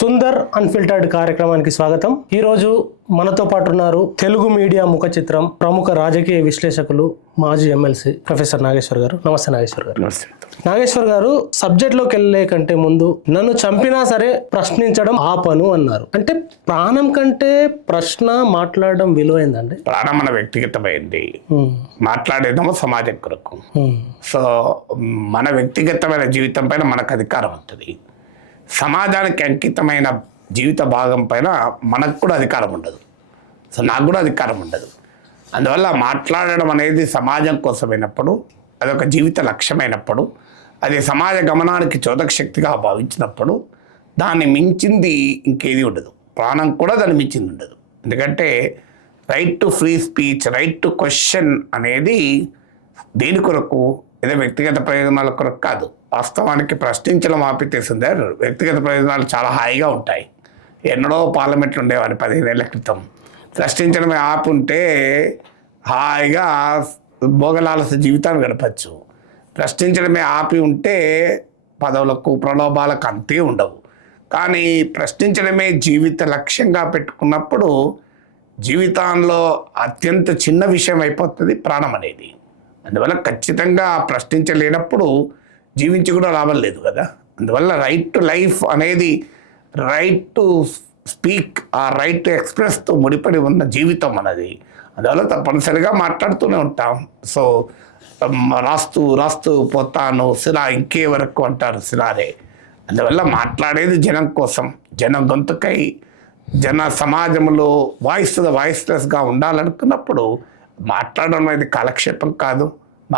Sundar unfiltered కార్యక్రమానికి స్వాగతం. ఈరోజు మనతో పాటు ఉన్నారు తెలుగు మీడియా ముఖ చిత్రం ప్రముఖ రాజకీయ విశ్లేషకులు మాజీ ఎమ్మెల్సీ ప్రొఫెసర్ నాగేశ్వర్ గారు. నమస్తే నాగేశ్వర్ గారు. నాగేశ్వర్ గారు, సబ్జెక్ట్లోకి వెళ్ళే కంటే ముందు నన్ను చంపినా సరే ప్రశ్నించడం ఆపను అన్నారు. అంటే ప్రాణం కంటే ప్రశ్న మాట్లాడడం విలువైందండి? ప్రాణం మన వ్యక్తిగతమైంది, మాట్లాడేదేమో సమాజం కొరకు. సో మన వ్యక్తిగతమైన జీవితం పైన మనకు అధికారం ఉంటుంది. సమాజానికి అంకితమైన జీవిత భాగం పైన మనకు కూడా అధికారం ఉండదు. సో నాకు కూడా అధికారం ఉండదు. అందువల్ల మాట్లాడడం అనేది సమాజం కోసమైనప్పుడు, అదొక జీవిత లక్ష్యమైనప్పుడు, అది సమాజ గమనానికి చోదక శక్తిగా భావించినప్పుడు దాన్ని మించింది ఇంకేది ఉండదు. ప్రాణం కూడా దాన్ని మించింది ఉండదు. ఎందుకంటే right to free speech, right to question అనేది దేని కొరకు? ఏదో వ్యక్తిగత ప్రయోజనాల కొరకు కాదు. వాస్తవానికి ప్రశ్నించడం ఆపితే సుందర్, వ్యక్తిగత ప్రయోజనాలు చాలా హాయిగా ఉంటాయి. ఎన్నడో పార్లమెంట్లు ఉండేవాడిని 15 ఏళ్ల క్రితం. ప్రశ్నించడమే ఆపుంటే హాయిగా భోగలాలస జీవితాన్ని గడపచ్చు. ప్రశ్నించడమే ఆపి ఉంటే పదవులకు ప్రలోభాలకు అంతే ఉండవు. కానీ ప్రశ్నించడమే జీవిత లక్ష్యంగా పెట్టుకున్నప్పుడు జీవితంలో అత్యంత చిన్న విషయం అయిపోతుంది ప్రాణం అనేది. అందువల్ల ఖచ్చితంగా ప్రశ్నించలేనప్పుడు జీవించి కూడా లాభం లేదు కదా. అందువల్ల రైట్ టు లైఫ్ అనేది, రైట్ టు స్పీక్, ఆ రైట్ టు ఎక్స్ప్రెస్తో ముడిపడి ఉన్న జీవితం అన్నది. అందువల్ల తప్పనిసరిగా మాట్లాడుతూనే ఉంటాం. సో రాస్తూ రాస్తూ పోతాను శిలా ఇంకే వరకు అంటారు శిలారే. అందువల్ల మాట్లాడేది జనం కోసం, జనం గొంతుకై, జన సమాజంలో వాయిస్లెస్గా ఉండాలనుకున్నప్పుడు మాట్లాడడం అనేది కాలక్షేపం కాదు.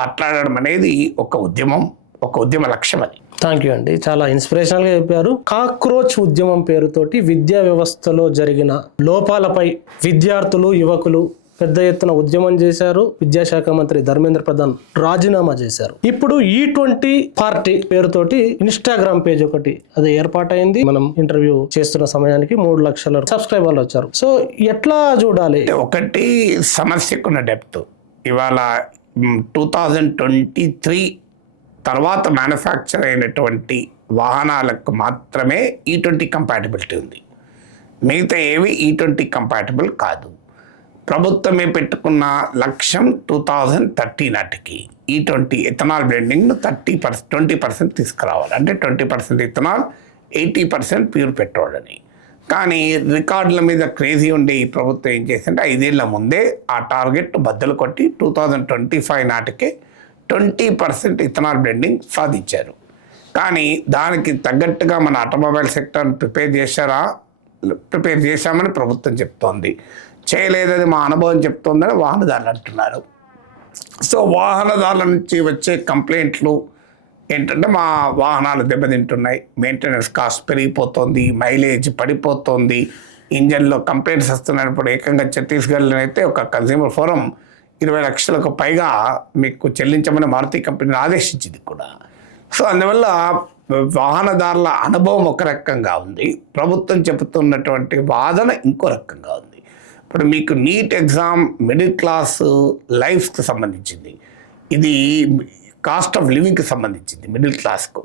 మాట్లాడడం అనేది ఒక ఉద్యమ లక్ష్యం. అది. థ్యాంక్ యూ అండి, చాలా ఇన్స్పిరేషనల్గా చెప్పారు. కాక్రోచ్ ఉద్యమం పేరుతోటి విద్యా వ్యవస్థలో జరిగిన లోపాలపై విద్యార్థులు, యువకులు పెద్ద ఎత్తున ఉద్యమం చేశారు. విద్యాశాఖ మంత్రి ధర్మేంద్ర ప్రధాన్ రాజీనామా చేశారు. ఇప్పుడు E20 పార్టీ పేరుతోటి ఇన్స్టాగ్రామ్ పేజ్ ఒకటి అది ఏర్పాటైంది. మనం ఇంటర్వ్యూ చేస్తున్న సమయానికి 3 లక్షల సబ్స్క్రైబర్లు వచ్చారు. సో ఎట్లా చూడాలి? ఒకటి, సమస్యకున్న డెప్త్. ఇవాళ 2023 తర్వాత మ్యానుఫ్యాక్చర్ అయినటువంటి వాహనాలకు మాత్రమే E20 కంపాటిబిలిటీ ఉంది. మిగతా ఏవి E20 కంపాటిబుల్ కాదు. ప్రభుత్వమే పెట్టుకున్న లక్ష్యం 2030 నాటికి E20 ఎథనాల్ బ్లెండింగ్ను 20% తీసుకురావాలి. అంటే 20% ఇథనాల్, 80% ప్యూర్ పెట్రోల్ అని. కానీ రికార్డుల మీద క్రేజీ ఉండే ఈ ప్రభుత్వం ఏం చేసిందంటే 5 ఏళ్ల ముందే ఆ టార్గెట్ బద్దలు కొట్టి 2025 నాటికే 20% ఇథనాల్ బ్లెండింగ్ సాధించారు. కానీ దానికి తగ్గట్టుగా మన ఆటోమొబైల్ సెక్టర్ని ప్రిపేర్ చేశామని ప్రభుత్వం చెప్తోంది. చేయలేదని మా అనుభవం చెప్తోందని వాహనదారులు అంటున్నారు. సో వాహనదారుల నుంచి వచ్చే కంప్లైంట్లు ఏంటంటే మా వాహనాలు దెబ్బతింటున్నాయి, మెయింటెనెన్స్ కాస్ట్ పెరిగిపోతుంది, మైలేజ్ పడిపోతుంది, ఇంజన్లో కంప్లైంట్స్ వస్తున్నప్పుడు ఏకంగా ఛత్తీస్గఢ్లో అయితే ఒక కన్స్యూమర్ ఫోరం 20 లక్షలకు పైగా మీకు చెల్లించమని మారుతి కంపెనీని ఆదేశించింది కూడా. సో అందువల్ల వాహనదారుల అనుభవం ఒక రకంగా ఉంది, ప్రభుత్వం చెబుతున్నటువంటి వాదన ఇంకో రకంగా ఉంది. ఇప్పుడు మీకు నీట్ ఎగ్జామ్ మిడిల్ క్లాస్ లైఫ్కి సంబంధించింది, ఇది కాస్ట్ ఆఫ్ లివింగ్కి సంబంధించింది మిడిల్ క్లాస్కు.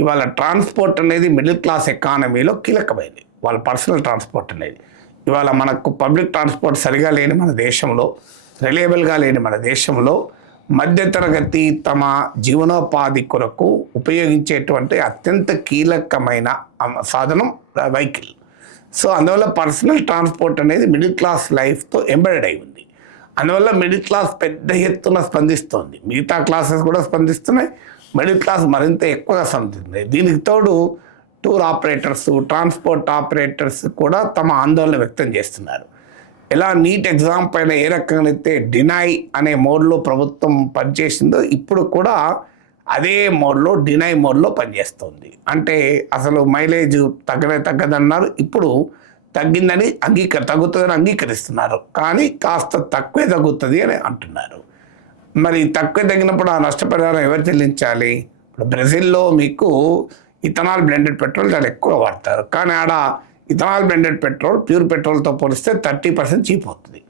ఇవాళ ట్రాన్స్పోర్ట్ అనేది మిడిల్ క్లాస్ ఎకానమీలో కీలకమైనది, వాళ్ళ పర్సనల్ ట్రాన్స్పోర్ట్ అనేది. ఇవాళ మనకు పబ్లిక్ ట్రాన్స్పోర్ట్ సరిగా లేని మన దేశంలో, రిలయబుల్గా లేని మన దేశంలో మధ్యతరగతి తమ జీవనోపాధి కొరకు ఉపయోగించేటువంటి అత్యంత కీలకమైన సాధనం వెహికల్. సో అందువల్ల పర్సనల్ ట్రాన్స్పోర్ట్ అనేది మిడిల్ క్లాస్ లైఫ్తో ఎంబెడెడ్ అయి ఉంది. అందువల్ల మిడిల్ క్లాస్ పెద్ద ఎత్తున స్పందిస్తోంది, మిగతా క్లాసెస్ కూడా స్పందిస్తున్నాయి, మిడిల్ క్లాస్ మరింత ఎక్కువగా స్పందిస్తుంది. దీనికి తోడు టూర్ ఆపరేటర్స్, ట్రాన్స్పోర్ట్ ఆపరేటర్స్ కూడా తమ ఆందోళన వ్యక్తం చేస్తున్నారు. ఎలా నీట్ ఎగ్జామ్ పైన ఏ రకంగా అయితే డినై అనే మోడ్లో ప్రభుత్వం పనిచేసిందో ఇప్పుడు కూడా అదే మోడ్లో, డినై మోడ్లో పనిచేస్తుంది. అంటే అసలు మైలేజ్ తగ్గదన్నారు, ఇప్పుడు తగ్గుతుందని అంగీకరిస్తున్నారు. కానీ కాస్త తక్కువే తగ్గుతుంది అని అంటున్నారు. మరి తక్కువే తగ్గినప్పుడు ఆ నష్టపరిహారం ఎవరు చెల్లించాలి? ఇప్పుడు బ్రెజిల్లో మీకు ఇథనాల్ బ్లెండెడ్ పెట్రోల్ చాలా ఎక్కువ వాడతారు, కానీ ఆడ ఇథనాల్ బ్లెండెడ్ పెట్రోల్ ప్యూర్ పెట్రోల్తో పోలిస్తే 30% చీప్ అవుతుంది.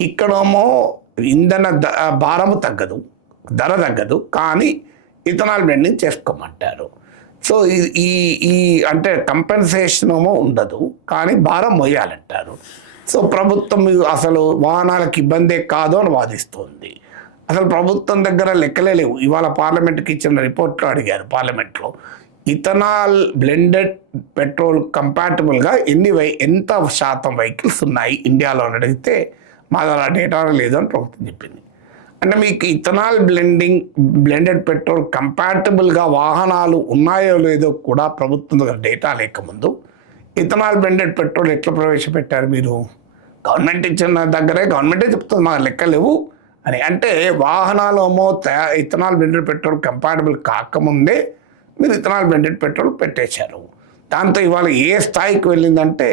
ఇక్కడేమో ఇంధన భారము తగ్గదు, ధర తగ్గదు, కానీ ఇథనాల్ బ్లెండింగ్ చేసుకోమంటారు. సో ఈ ఈ అంటే కంపెన్సేషన్ ఏమో ఉండదు, కానీ భారం మోయాలంటారు. సో ప్రభుత్వం అసలు వాహనాలకు ఇబ్బందే కాదు అని వాదిస్తోంది. అసలు ప్రభుత్వం దగ్గర లెక్కలే లేవు. ఇవాళ పార్లమెంట్కి ఇచ్చిన రిపోర్ట్లో అడిగారు పార్లమెంట్లో, ఇథనాల్ బ్లెండెడ్ పెట్రోల్ కంపాటబుల్గా ఎంత శాతం వెహికల్స్ ఉన్నాయి ఇండియాలో అని అడిగితే మా దగ్గర డేటా లేదు అని ప్రభుత్వం చెప్పింది. అంటే మీకు ఇథనాల్ బ్లెండెడ్ పెట్రోల్ కంపాటబుల్గా వాహనాలు ఉన్నాయో లేదో కూడా ప్రభుత్వం దగ్గర డేటా లేకముందు ఇథనాల్ బ్లెండెడ్ పెట్రోల్ ఎట్లా ప్రవేశపెట్టారు మీరు? గవర్నమెంట్ ఇచ్చిన దగ్గరే గవర్నమెంటే చెప్తుంది మా లెక్క లేవు అని. అంటే వాహనాలు ఇథనాల్ బ్లెండెడ్ పెట్రోల్ కంపాటబుల్ కాకముందే మీరు ఇథనాల్ బ్లెండెడ్ పెట్రోల్ పెట్టేశారు. దాంతో ఇవాళ ఏ స్థాయికి వెళ్ళిందంటే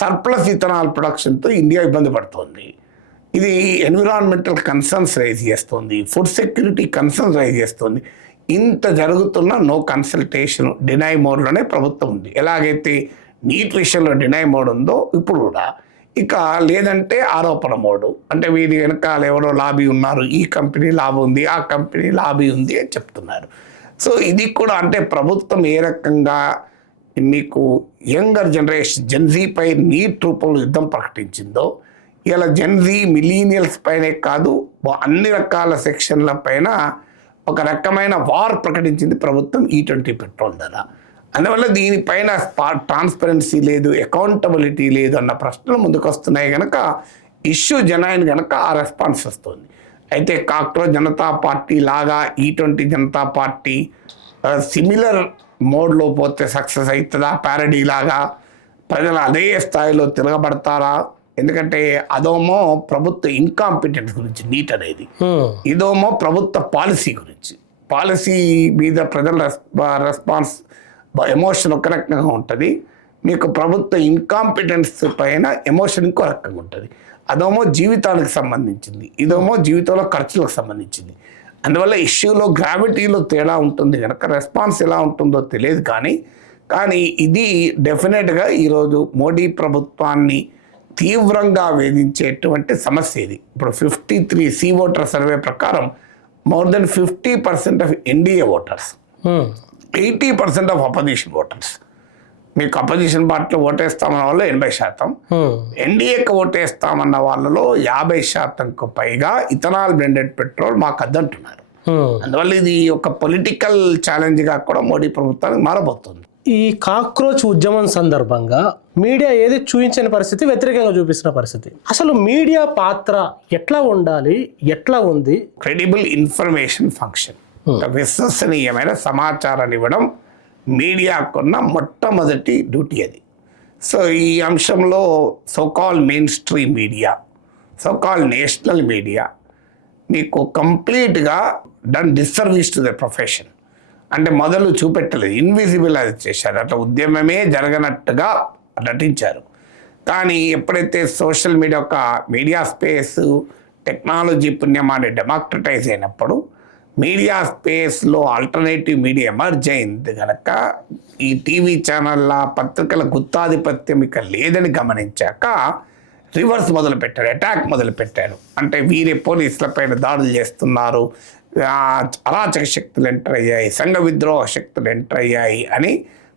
సర్ప్లస్ ఇథనాల్ ప్రొడక్షన్తో ఇండియా ఇబ్బంది పడుతోంది. ఇది ఎన్విరాన్మెంటల్ కన్సర్న్స్ రైజ్ చేస్తుంది, ఫుడ్ సెక్యూరిటీ కన్సర్న్స్ రైజ్ చేస్తుంది. ఇంత జరుగుతున్న నో కన్సల్టేషన్, డినై మోడ్లోనే ప్రభుత్వం ఉంది. ఎలాగైతే నీట్ విషయంలో డినై మోడ్ ఉందో ఇప్పుడు కూడా, ఇక లేదంటే ఆరోపణ మోడు. అంటే వీరి వెనకాల ఎవరో లాబీ ఉన్నారు, ఈ కంపెనీ లాభం ఉంది, ఆ కంపెనీ లాబీ ఉంది అని చెప్తున్నారు. సో ఇది కూడా అంటే ప్రభుత్వం ఏ రకంగా మీకు యంగర్ జనరేషన్ జెన్జీపై నీట్ రూపంలో యుద్ధం ప్రకటించిందో, ఇలా జెన్జీ మిలీనియల్స్ పైనే కాదు అన్ని రకాల సెక్షన్ల పైన ఒక రకమైన వార్ ప్రకటించింది ప్రభుత్వం E20 పెట్రోల్ ధర. అందువల్ల దీనిపైన ట్రాన్స్పరెన్సీ లేదు, అకౌంటబిలిటీ లేదు అన్న ప్రశ్నలు ముందుకు వస్తున్నాయి కనుక ఇష్యూ జనాయన్ కనుక ఆ రెస్పాన్స్ వస్తుంది. అయితే కాక్రోచ్ జనతా పార్టీ లాగా E20 జనతా పార్టీ సిమిలర్ మోడ్లో పోతే సక్సెస్ అవుతుందా? ప్యారడీ లాగా ప్రజలు అదే స్థాయిలో తిరగబడతారా? ఎందుకంటే అదోమో ప్రభుత్వ ఇన్కాంపిటెన్స్ గురించి నీట్ అనేది, ఇదోమో ప్రభుత్వ పాలసీ గురించి. పాలసీ మీద ప్రజల రెస్పాన్స్ ఎమోషన్ ఒక రకంగా ఉంటుంది, మీకు ప్రభుత్వ ఇన్కాంపిటెన్స్ పైన ఎమోషన్ ఇంకో రకంగా ఉంటుంది. అదేమో జీవితానికి సంబంధించింది, ఇదేమో జీవితంలో ఖర్చులకు సంబంధించింది. అందువల్ల ఇష్యూలో గ్రావిటీలో తేడా ఉంటుంది కనుక రెస్పాన్స్ ఎలా ఉంటుందో తెలియదు. కానీ ఇది డెఫినెట్గా ఈరోజు మోడీ ప్రభుత్వాన్ని తీవ్రంగా వేధించేటువంటి సమస్య ఇది. ఇప్పుడు 53 ఓటర్ సర్వే ప్రకారం more than 50% of NDA voters, 80% of opposition voters, మీకు అపోజిషన్ పార్టీలో ఓటేస్తామన్న వాళ్ళు 80%, ఎన్డీఏకి ఓటేస్తామన్న వాళ్ళలో 50%కు పైగా ఇథనాల్ బ్లెండెడ్ పెట్రోల్ మాకు అద్దంటున్నారు. అందువల్ల ఇది ఒక పొలిటికల్ ఛాలెంజ్గా కూడా మోడీ ప్రభుత్వానికి మారబోతుంది. ఈ కాక్రోచ్ ఉద్యమం సందర్భంగా మీడియా ఏది చూపించని పరిస్థితి, వ్యతిరేకంగా చూపిస్తున్న పరిస్థితి. అసలు మీడియా పాత్ర ఎట్లా ఉండాలి, ఎట్లా ఉంది? క్రెడిబుల్ ఇన్ఫర్మేషన్ ఫంక్షన్, విశ్వసనీయమైన సమాచారాన్ని ఇవ్వడం మీడియాకున్న మొట్టమొదటి డ్యూటీ అది. సో ఈ అంశంలో so-called main stream media, so-called national media మీకు కంప్లీట్గా done disservice to the profession. అంటే మొదలు చూపెట్టలేదు, ఇన్విజిబుల్ అది చేశారు, అట్లా ఉద్యమమే జరగనట్టుగా నటించారు. కానీ ఎప్పుడైతే సోషల్ మీడియా ఒక మీడియా స్పేస్ టెక్నాలజీ పుణ్యమాన్ని డెమోక్రటైజ్ అయినప్పుడు మీడియా స్పేస్లో ఆల్టర్నేటివ్ మీడియా ఎమర్జ్ అయింది కనుక ఈ టీవీ ఛానళ్ళ పత్రికల గుత్తాధిపత్యం ఇక లేదని గమనించాక రివర్స్ మొదలుపెట్టారు, అటాక్ మొదలుపెట్టారు. అంటే వీరే పోలీసులపైన దాడులు చేస్తున్నారు, అరాచక శక్తులు ఎంటర్ అయ్యాయి, సంఘ విద్రోహ శక్తులు ఎంటర్ అయ్యాయి అని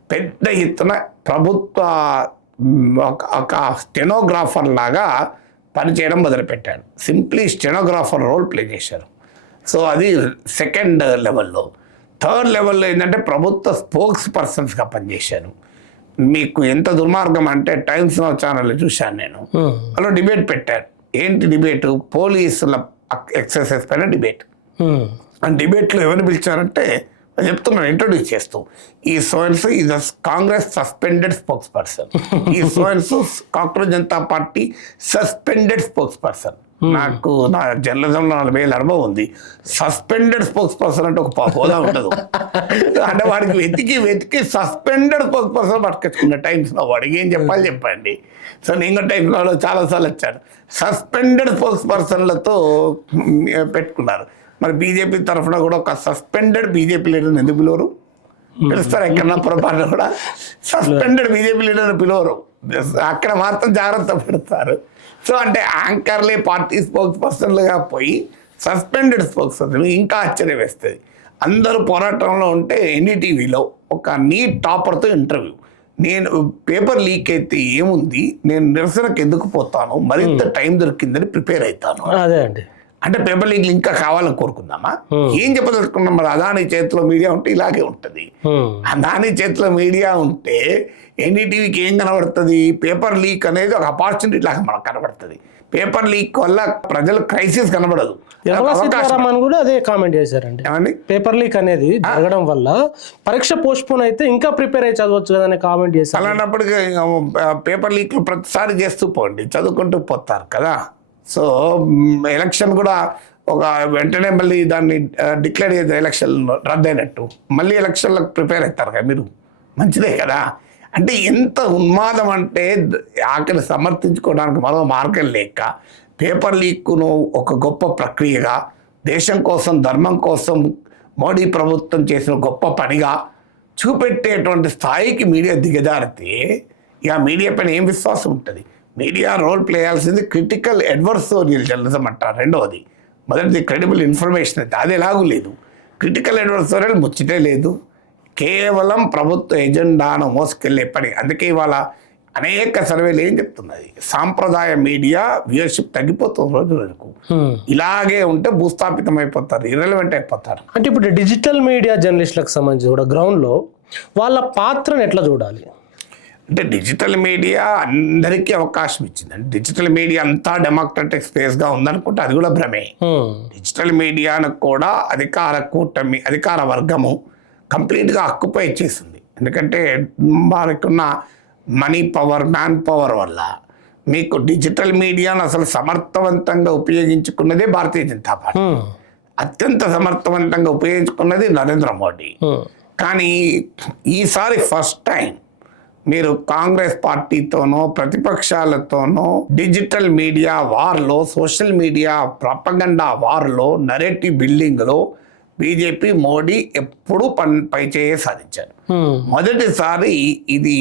పెద్ద ఎత్తున ప్రభుత్వ ఒక స్టెనోగ్రాఫర్ లాగా పనిచేయడం మొదలుపెట్టారు. సింప్లీ స్టెనోగ్రాఫర్ రోల్ ప్లే చేశారు. సో అది సెకండ్ లెవెల్లో. థర్డ్ లెవెల్లో ఏంటంటే ప్రభుత్వ స్పోక్స్ పర్సన్స్గా పనిచేశారు. మీకు ఎంత దుర్మార్గం అంటే టైమ్స్ నౌ ఛానల్ చూశాను నేను, అలా డిబేట్ పెట్టారు. ఏంటి డిబేటు? పోలీసుల ఎక్సర్సైజ్ పైన డిబేట్. ఆ డిబేట్లో ఎవరిని పిలిచారంటే చెప్తున్నాను, ఇంట్రొడ్యూస్ చేస్తూ, ఈ సోయన్స్ is Congress suspended spokesperson, ఈ సోయన్స్ cockroach Janata party suspended spokesperson. నాకు నా జర్నలిజంలో 40 ఏళ్ళ అనుభవం ఉంది. సస్పెండెడ్ స్పోక్స్ పర్సన్ అంటే ఒక హోదా ఉండదు. అంటే వాడికి వెతికి సస్పెండెడ్ స్పోక్స్ పర్సన్ పట్టుకొచ్చుకున్న టైమ్స్లో వాడికి ఏం చెప్పాలి చెప్పండి. సో నేను టైమ్స్లో చాలాసార్లు వచ్చాను. సస్పెండెడ్ స్పోక్స్ పర్సన్లతో పెట్టుకున్నారు. మరి బీజేపీ తరఫున కూడా ఒక సస్పెండెడ్ బీజేపీ లీడర్ని ఎందుకు పిలవరు? పిలుస్తారు ఎక్కడన్నా పొరపాటు కూడా. సస్పెండెడ్ బీజేపీ లీడర్ని పిలవరు, అక్కడ మాత్రం జాగ్రత్త పెడతారు. సో అంటే యాంకర్లే పార్టీ స్పోక్స్ పర్సన్లుగా పోయి సస్పెండెడ్ స్పోక్స్ పర్సన్ ఇంకా ఆశ్చర్యం వేస్తుంది. అందరూ పోరాటంలో ఉంటే ఎన్డీటీవీలో ఒక నీట్ టాపర్తో ఇంటర్వ్యూ, నేను పేపర్ లీక్ అయితే ఏముంది, నేను నిరసనకు ఎందుకు పోతాను, మరింత టైం దొరికిందని ప్రిపేర్ అవుతాను. అదే అండి, అంటే పేపర్ లీక్ ఇంకా కావాలని కోరుకుందామా? ఏం చెప్పదలుచుకున్నాం? మరి అదాని చేతిలో మీడియా ఉంటే ఇలాగే ఉంటుంది. అదాని చేతిలో మీడియా ఉంటే ఎన్డీటీవీకి ఏం కనబడుతుంది? పేపర్ లీక్ అనేది ఒక ఆపర్చునిటీ లాగా మనకు కనబడుతుంది. పేపర్ లీక్ వల్ల ప్రజలు క్రైసిస్ కనబడదు. సీతారామన్ కూడా అదే కామెంట్ చేశారండి, పేపర్ లీక్ అనేది జరగడం వల్ల పరీక్ష పోస్ట్పోన్ అయితే ఇంకా ప్రిపేర్ అయ్యి చదవచ్చు కదా అని కామెంట్ చేశారు. అలాంటప్పటికీ పేపర్ లీక్లు ప్రతిసారి చేస్తూ పోండి, చదువుకుంటూ పోతారు కదా. సో ఎలక్షన్ కూడా ఒక వెంటనే మళ్ళీ దాన్ని డిక్లేర్ చేసే ఎలక్షన్ రద్దయినట్టు మళ్ళీ ఎలక్షన్లకు ప్రిపేర్ అవుతారు కదా మీరు, మంచిదే కదా. అంటే ఎంత ఉన్మాదం అంటే ఆఖరి సమర్థించుకోవడానికి మరో మార్గం లేక పేపర్ లీక్ను ఒక గొప్ప ప్రక్రియగా, దేశం కోసం ధర్మం కోసం మోడీ ప్రభుత్వం చేసిన గొప్ప పనిగా చూపెట్టేటువంటి స్థాయికి మీడియా దిగజారితే ఇక మీడియా పైన ఏం విశ్వాసం ఉంటుంది? మీడియా రోల్ ప్లే చేయాల్సింది క్రిటికల్ అడ్వర్సోరియల్ జర్నలిజం అంటారు. రెండవది, మొదటిది క్రెడిబుల్ ఇన్ఫర్మేషన్ అయితే అది ఎలాగూ లేదు. క్రిటికల్ అడ్వర్సోరియల్ ముచ్చితే లేదు, కేవలం ప్రభుత్వ ఎజెండాను మోసుకెళ్లే పని. అందుకే ఇవాళ అనేక సర్వేలు ఏం చెప్తున్నది, సాంప్రదాయ మీడియా వ్యూయర్షిప్ తగ్గిపోతుంది రోజు రోజుకు. ఇలాగే ఉంటే భూస్థాపితం అయిపోతారు, ఇర్రెలవెంట్ అయిపోతారు. అంటే ఇప్పుడు డిజిటల్ మీడియా జర్నలిస్టులకు సంబంధించి కూడా గ్రౌండ్లో వాళ్ళ పాత్రను ఎట్లా చూడాలి? అంటే డిజిటల్ మీడియా అందరికీ అవకాశం ఇచ్చింది. అంటే డిజిటల్ మీడియా అంతా డెమోక్రటిక్ స్పేస్గా ఉందనుకుంటే అది కూడా భ్రమే. డిజిటల్ మీడియాను కూడా అధికార కూటమి, అధికార వర్గము కంప్లీట్గా ఆక్యుపై చేసింది. ఎందుకంటే వారికి ఉన్న మనీ పవర్, మ్యాన్ పవర్ వల్ల మీకు డిజిటల్ మీడియాను అసలు సమర్థవంతంగా ఉపయోగించుకున్నదే భారతీయ జనతా పార్టీ, అత్యంత సమర్థవంతంగా ఉపయోగించుకున్నది నరేంద్ర మోడీ. కానీ ఈసారి ఫస్ట్ టైం మీరు కాంగ్రెస్ పార్టీతోనో ప్రతిపక్షాలతోనో డిజిటల్ మీడియా వార్లో, సోషల్ మీడియా ప్రాపగండా వార్లో, నరేటివ్ బిల్డింగ్లో బీజేపీ, మోడీ ఎప్పుడూ పై చేయ సాధించారు. మొదటిసారి ఇది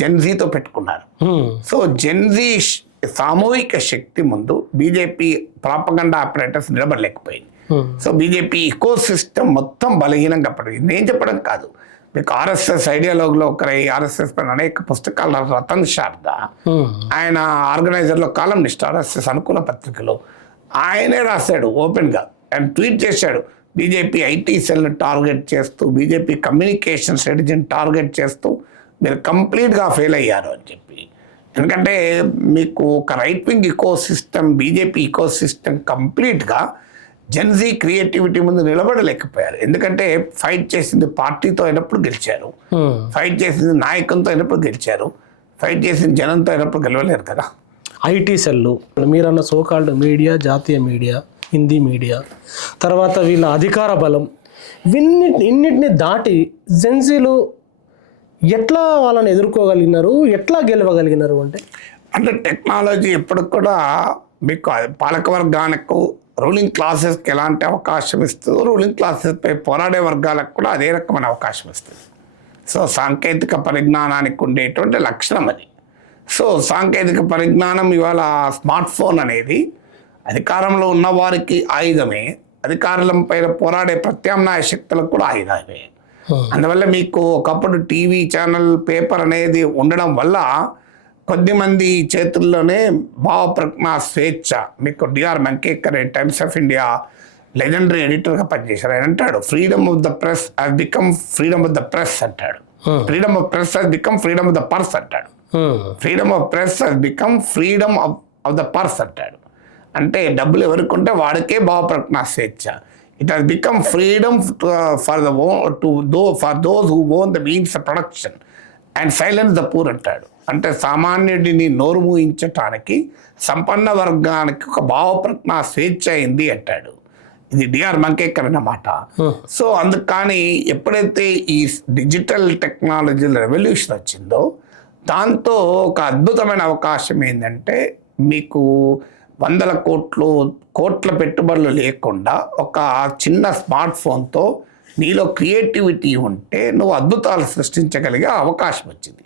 జెన్జీతో పెట్టుకున్నారు. సో జెన్జీ సామూహిక శక్తి ముందు బీజేపీ ప్రాపగండా ఆపరేటర్స్ నిలబడలేకపోయింది. సో బీజేపీ ఇకో సిస్టమ్ మొత్తం బలహీనంగా పడింది. నేను చెప్పడం కాదు, మీకు ఆర్ఎస్ఎస్ ఐడియాలజీలో ఒకరై ఆర్ఎస్ఎస్ పైన అనేక పుస్తకాలు రతన్ శారదా, ఆయన ఆర్గనైజర్లో కాలమ్నిస్ట్ ఆర్ఎస్ఎస్ అనుకూల పత్రికలో ఆయనే రాశాడు ఓపెన్గా. ఆయన ట్వీట్ చేశాడు, బీజేపీ ఐటీ సెల్ని టార్గెట్ చేస్తూ, బీజేపీ కమ్యూనికేషన్ స్ట్రాటజీని టార్గెట్ చేస్తూ మీరు కంప్లీట్గా ఫెయిల్ అయ్యారు అని చెప్పి. ఎందుకంటే మీకు ఒక right wing eco system, BJP eco system కంప్లీట్గా జెన్జీ క్రియేటివిటీ ముందు నిలబడలేకపోయారు. ఎందుకంటే ఫైట్ చేసింది పార్టీతో అయినప్పుడు గెలిచారు, ఫైట్ చేసింది నాయకంతో అయినప్పుడు గెలిచారు, ఫైట్ చేసింది జనంతో అయినప్పుడు గెలవలేరు కదా. ఐటీ సెల్లు, మీరన్న సోకాల్డ్ మీడియా, జాతీయ మీడియా, హిందీ మీడియా, తర్వాత వీళ్ళ అధికార బలం, ఇన్నిటిని దాటి జెన్జీలు ఎట్లా వాళ్ళని ఎదుర్కోగలిగినారు, ఎట్లా గెలవగలిగినారు? అంటే టెక్నాలజీ ఎప్పటికి కూడా మీకు పాలకవర్గానికి, రూలింగ్ క్లాసెస్కి ఎలాంటి అవకాశం ఇస్తుందో రూలింగ్ క్లాసెస్పై పోరాడే వర్గాలకు కూడా అదే రకమైన అవకాశం ఇస్తుంది. సో సాంకేతిక పరిజ్ఞానానికి ఉండేటువంటి లక్షణం అది. సో సాంకేతిక పరిజ్ఞానం ఇవాళ స్మార్ట్ ఫోన్ అనేది అధికారంలో ఉన్నవారికి ఆయుధమే, అధికారం పైన పోరాడే ప్రత్యామ్నాయ శక్తులకు కూడా ఆయుధమే. అందువల్ల మీకు ఒకప్పుడు టీవీ ఛానల్, పేపర్ అనేది ఉండడం వల్ల కొద్దిమంది చేతుల్లోనే భావప్రజ్ఞా స్వేచ్ఛ. మీకు D R Mankekar Times of India legendary ఎడిటర్గా పనిచేశారు. ఆయన అంటాడు, freedom of the press has become freedom of the press అంటాడు, freedom of press has become freedom of the purse అంటాడు, freedom of press has become freedom of the purse అంటాడు. అంటే డబ్బులు ఎవరికి ఉంటే వాడికే భావప్రజ్ఞా స్వేచ్ఛ. It has become freedom for those who own the means of production and silence the poor అంటాడు. అంటే సామాన్యుడిని నోరు మూయించటానికి సంపన్న వర్గానికి ఒక భావప్రజ్ఞా స్వేచ్ఛ అయింది అంటాడు. ఇది డిఆర్ మంకేకర్ అన్నమాట. సో కానీ ఎప్పుడైతే ఈ డిజిటల్ టెక్నాలజీల రెవల్యూషన్ వచ్చిందో దాంతో ఒక అద్భుతమైన అవకాశం ఏంటంటే, మీకు వందల కోట్ల పెట్టుబడులు లేకుండా ఒక చిన్న స్మార్ట్ ఫోన్తో నీలో క్రియేటివిటీ ఉంటే నువ్వు అద్భుతాలు సృష్టించగలిగే అవకాశం వచ్చింది.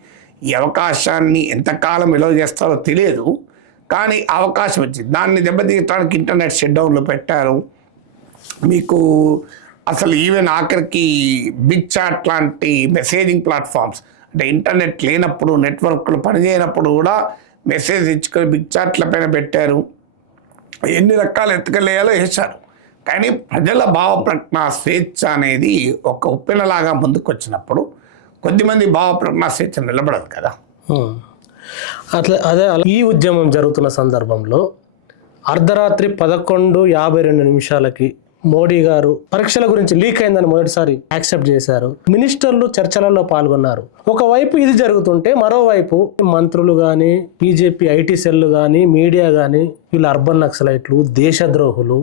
ఈ అవకాశాన్ని ఎంతకాలం విలువ చేస్తారో తెలియదు, కానీ అవకాశం వచ్చింది. దాన్ని దెబ్బతీయడానికి ఇంటర్నెట్ షట్డౌన్లు పెట్టారు. మీకు అసలు ఈవెన్ ఆఖరికి బిగ్ చాట్ లాంటి మెసేజింగ్ ప్లాట్ఫామ్స్, అంటే ఇంటర్నెట్ లేనప్పుడు, నెట్వర్క్లు పనిచేయనప్పుడు కూడా మెసేజ్ ఇచ్చుకొని బిగ్ చాట్ల పైన పెట్టారు. ఎన్ని రకాల ఎత్తుకలేయాలో వేశారు. కానీ ప్రజల భావ ప్రజ్ఞా స్వేచ్ఛ అనేది ఒక ఉప్పెనలాగా ముందుకు వచ్చినప్పుడు కొద్దిమంది భావ ప్రజ్ఞా స్వేచ్ఛ నిలబడదు కదా. ఈ ఉద్యమం జరుగుతున్న సందర్భంలో అర్ధరాత్రి 11:52 మోడీ గారు పరీక్షల గురించి లీక్ అయిందని మొదటిసారి యాక్సెప్ట్ చేశారు. మినిస్టర్లు చర్చలలో పాల్గొన్నారు. ఒకవైపు ఇది జరుగుతుంటే మరోవైపు మంత్రులు కానీ, బీజేపీ ఐటీ సెల్లు కానీ, మీడియా కానీ, వీళ్ళు అర్బన్ నక్సలైట్లు, దేశద్రోహులు,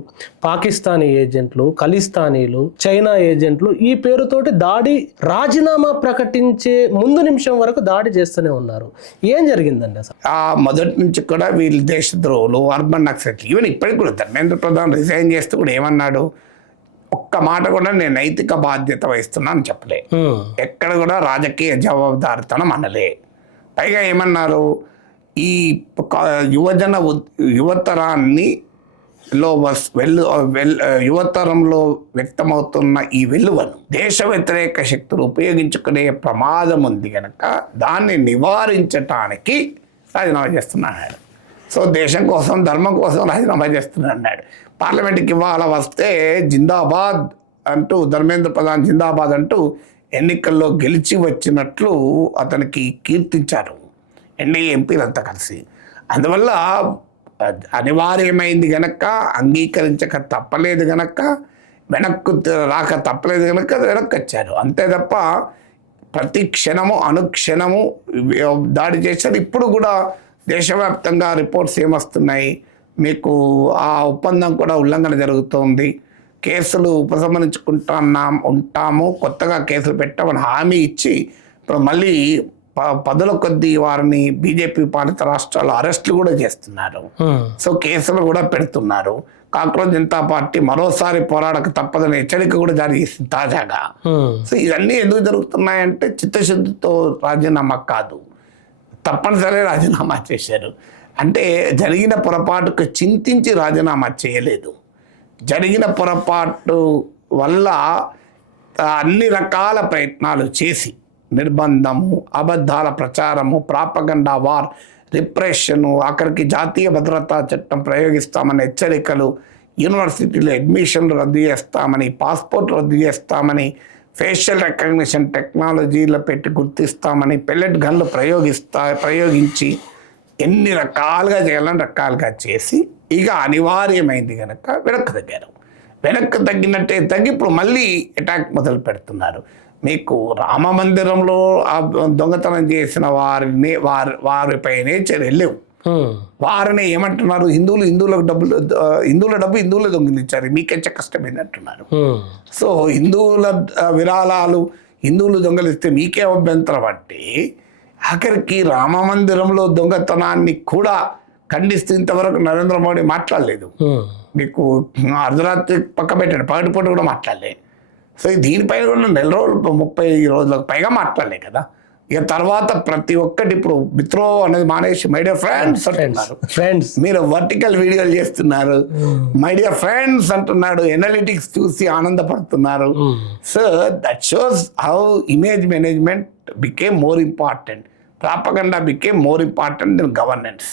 పాకిస్తానీ ఏజెంట్లు, ఖలిస్తానీలు, చైనా ఏజెంట్లు ఈ పేరుతోటి దాడి, రాజీనామా ప్రకటించే ముందు నిమిషం వరకు దాడి చేస్తూనే ఉన్నారు. ఏం జరిగిందండి అసలు? మొదటి నుంచి కూడా వీళ్ళు దేశద్రోహులు, అర్బన్ నక్సలైట్లు, ఈవెన్ ఇప్పటికి కూడా ధర్మేంద్ర ప్రధాన్ రిజైన్ చేస్తూ కూడా ఏమన్నాడు, ఒక్క మాట కూడా నేను నైతిక బాధ్యత వహిస్తున్నాను చెప్పలే, ఎక్కడ కూడా రాజకీయ జవాబుదారితనం అనలే. పైగా ఏమన్నారు, ఈ యువతరాన్ని యువతరంలో వ్యక్తమవుతున్న ఈ వెలువను దేశ వ్యతిరేక శక్తులు ఉపయోగించుకునే ప్రమాదం ఉంది కనుక దాన్ని నివారించటానికి రాజీనామా చేస్తున్నాడు. సో దేశం కోసం, ధర్మం కోసం రాజీనామా చేస్తున్నాడు. పార్లమెంట్కి ఇవాళ వస్తే జిందాబాద్ అంటూ, ధర్మేంద్ర ప్రధాన్ జిందాబాద్ అంటూ ఎన్నికల్లో గెలిచి వచ్చినట్లు అతనికి కీర్తించారు ఎన్డీఏ ఎంపీలంతా కలిసి. అందువల్ల అనివార్యమైంది గనక, అంగీకరించక తప్పలేదు గనక, వెనక్కు రాక తప్పలేదు కనుక వెనక్కి వచ్చారు. అంతే తప్ప ప్రతి క్షణము అనుక్షణము దాడి చేశారు. ఇప్పుడు కూడా దేశవ్యాప్తంగా రిపోర్ట్స్ ఏమొస్తున్నాయి, మీకు ఆ ఒప్పందం కూడా ఉల్లంఘన జరుగుతోంది, కేసులు ఉంటాము, కొత్తగా కేసులు పెట్టామని హామీ ఇచ్చి ఇప్పుడు మళ్ళీ పదుల కొద్దీ వారిని బీజేపీ పాలిత రాష్ట్రాలు అరెస్టులు కూడా చేస్తున్నారు. సో కేసులు కూడా పెడుతున్నారు. కాంగ్రెస్ జనతా పార్టీ మరోసారి పోరాడక తప్పదని హెచ్చరిక కూడా జారీ చేసింది తాజాగా. సో ఇవన్నీ ఎందుకు జరుగుతున్నాయంటే చిత్తశుద్ధితో రాజీనామా కాదు, తప్పనిసరి రాజీనామా చేశారు. అంటే జరిగిన పొరపాటుకు చింతించి రాజీనామా చేయలేదు. జరిగిన పొరపాటు వల్ల అన్ని రకాల ప్రయత్నాలు చేసి నిర్బంధము, అబద్ధాల ప్రచారము, ప్రాపగండా వార్, రిప్రెషను, అక్కడికి జాతీయ భద్రతా చట్టం ప్రయోగిస్తామని హెచ్చరికలు, యూనివర్సిటీలో అడ్మిషన్లు రద్దు చేస్తామని, పాస్పోర్ట్ రద్దు చేస్తామని, ఫేషియల్ రికగ్నిషన్ టెక్నాలజీలో పెట్టి గుర్తిస్తామని, పెల్లెట్ గన్లు ప్రయోగించి ఎన్ని రకాలుగా చేయాలని రకాలుగా చేసి ఇక అనివార్యమైంది కనుక వెనక్కి తగ్గారు. వెనక్కి తగ్గినట్టే తగ్గి ఇప్పుడు మళ్ళీ అటాక్ మొదలు పెడుతున్నారు. మీకు రామ మందిరంలో దొంగతనం చేసిన వారిపైనే చర్యలు లేవు. వారిని ఏమంటున్నారు, హిందువుల డబ్బు దొంగిలించారు, మీకెచ్చ కష్టమైందంటున్నారు. సో హిందువుల విరాళాలు హిందువులు దొంగలిస్తే మీకే అభ్యంతరం అంటే, ఆఖరికి రామ మందిరంలో దొంగతనాన్ని కూడా ఖండిస్తూ ఇంతవరకు నరేంద్ర మోడీ మాట్లాడలేదు. మీకు అర్ధరాత్రి పక్క పెట్టండి, పగటిపూట కూడా మాట్లాడలే. సో దీనిపైన కూడా 4 రోజులు 30 రోజులకు పైగా మాట్లాడలే కదా. ఇక తర్వాత ప్రతి ఒక్కటి ఇప్పుడు మిత్రో అనేది మానేసి మై డియర్ ఫ్రెండ్స్ అంటున్నారు. మీరు వర్టికల్ వీడియోలు చేస్తున్నారు, మై డియర్ ఫ్రెండ్స్ అంటున్నాడు, ఎనాలిటిక్స్ చూసి ఆనందపడుతున్నారు. So that shows how image management became more important, propaganda became more important then governance.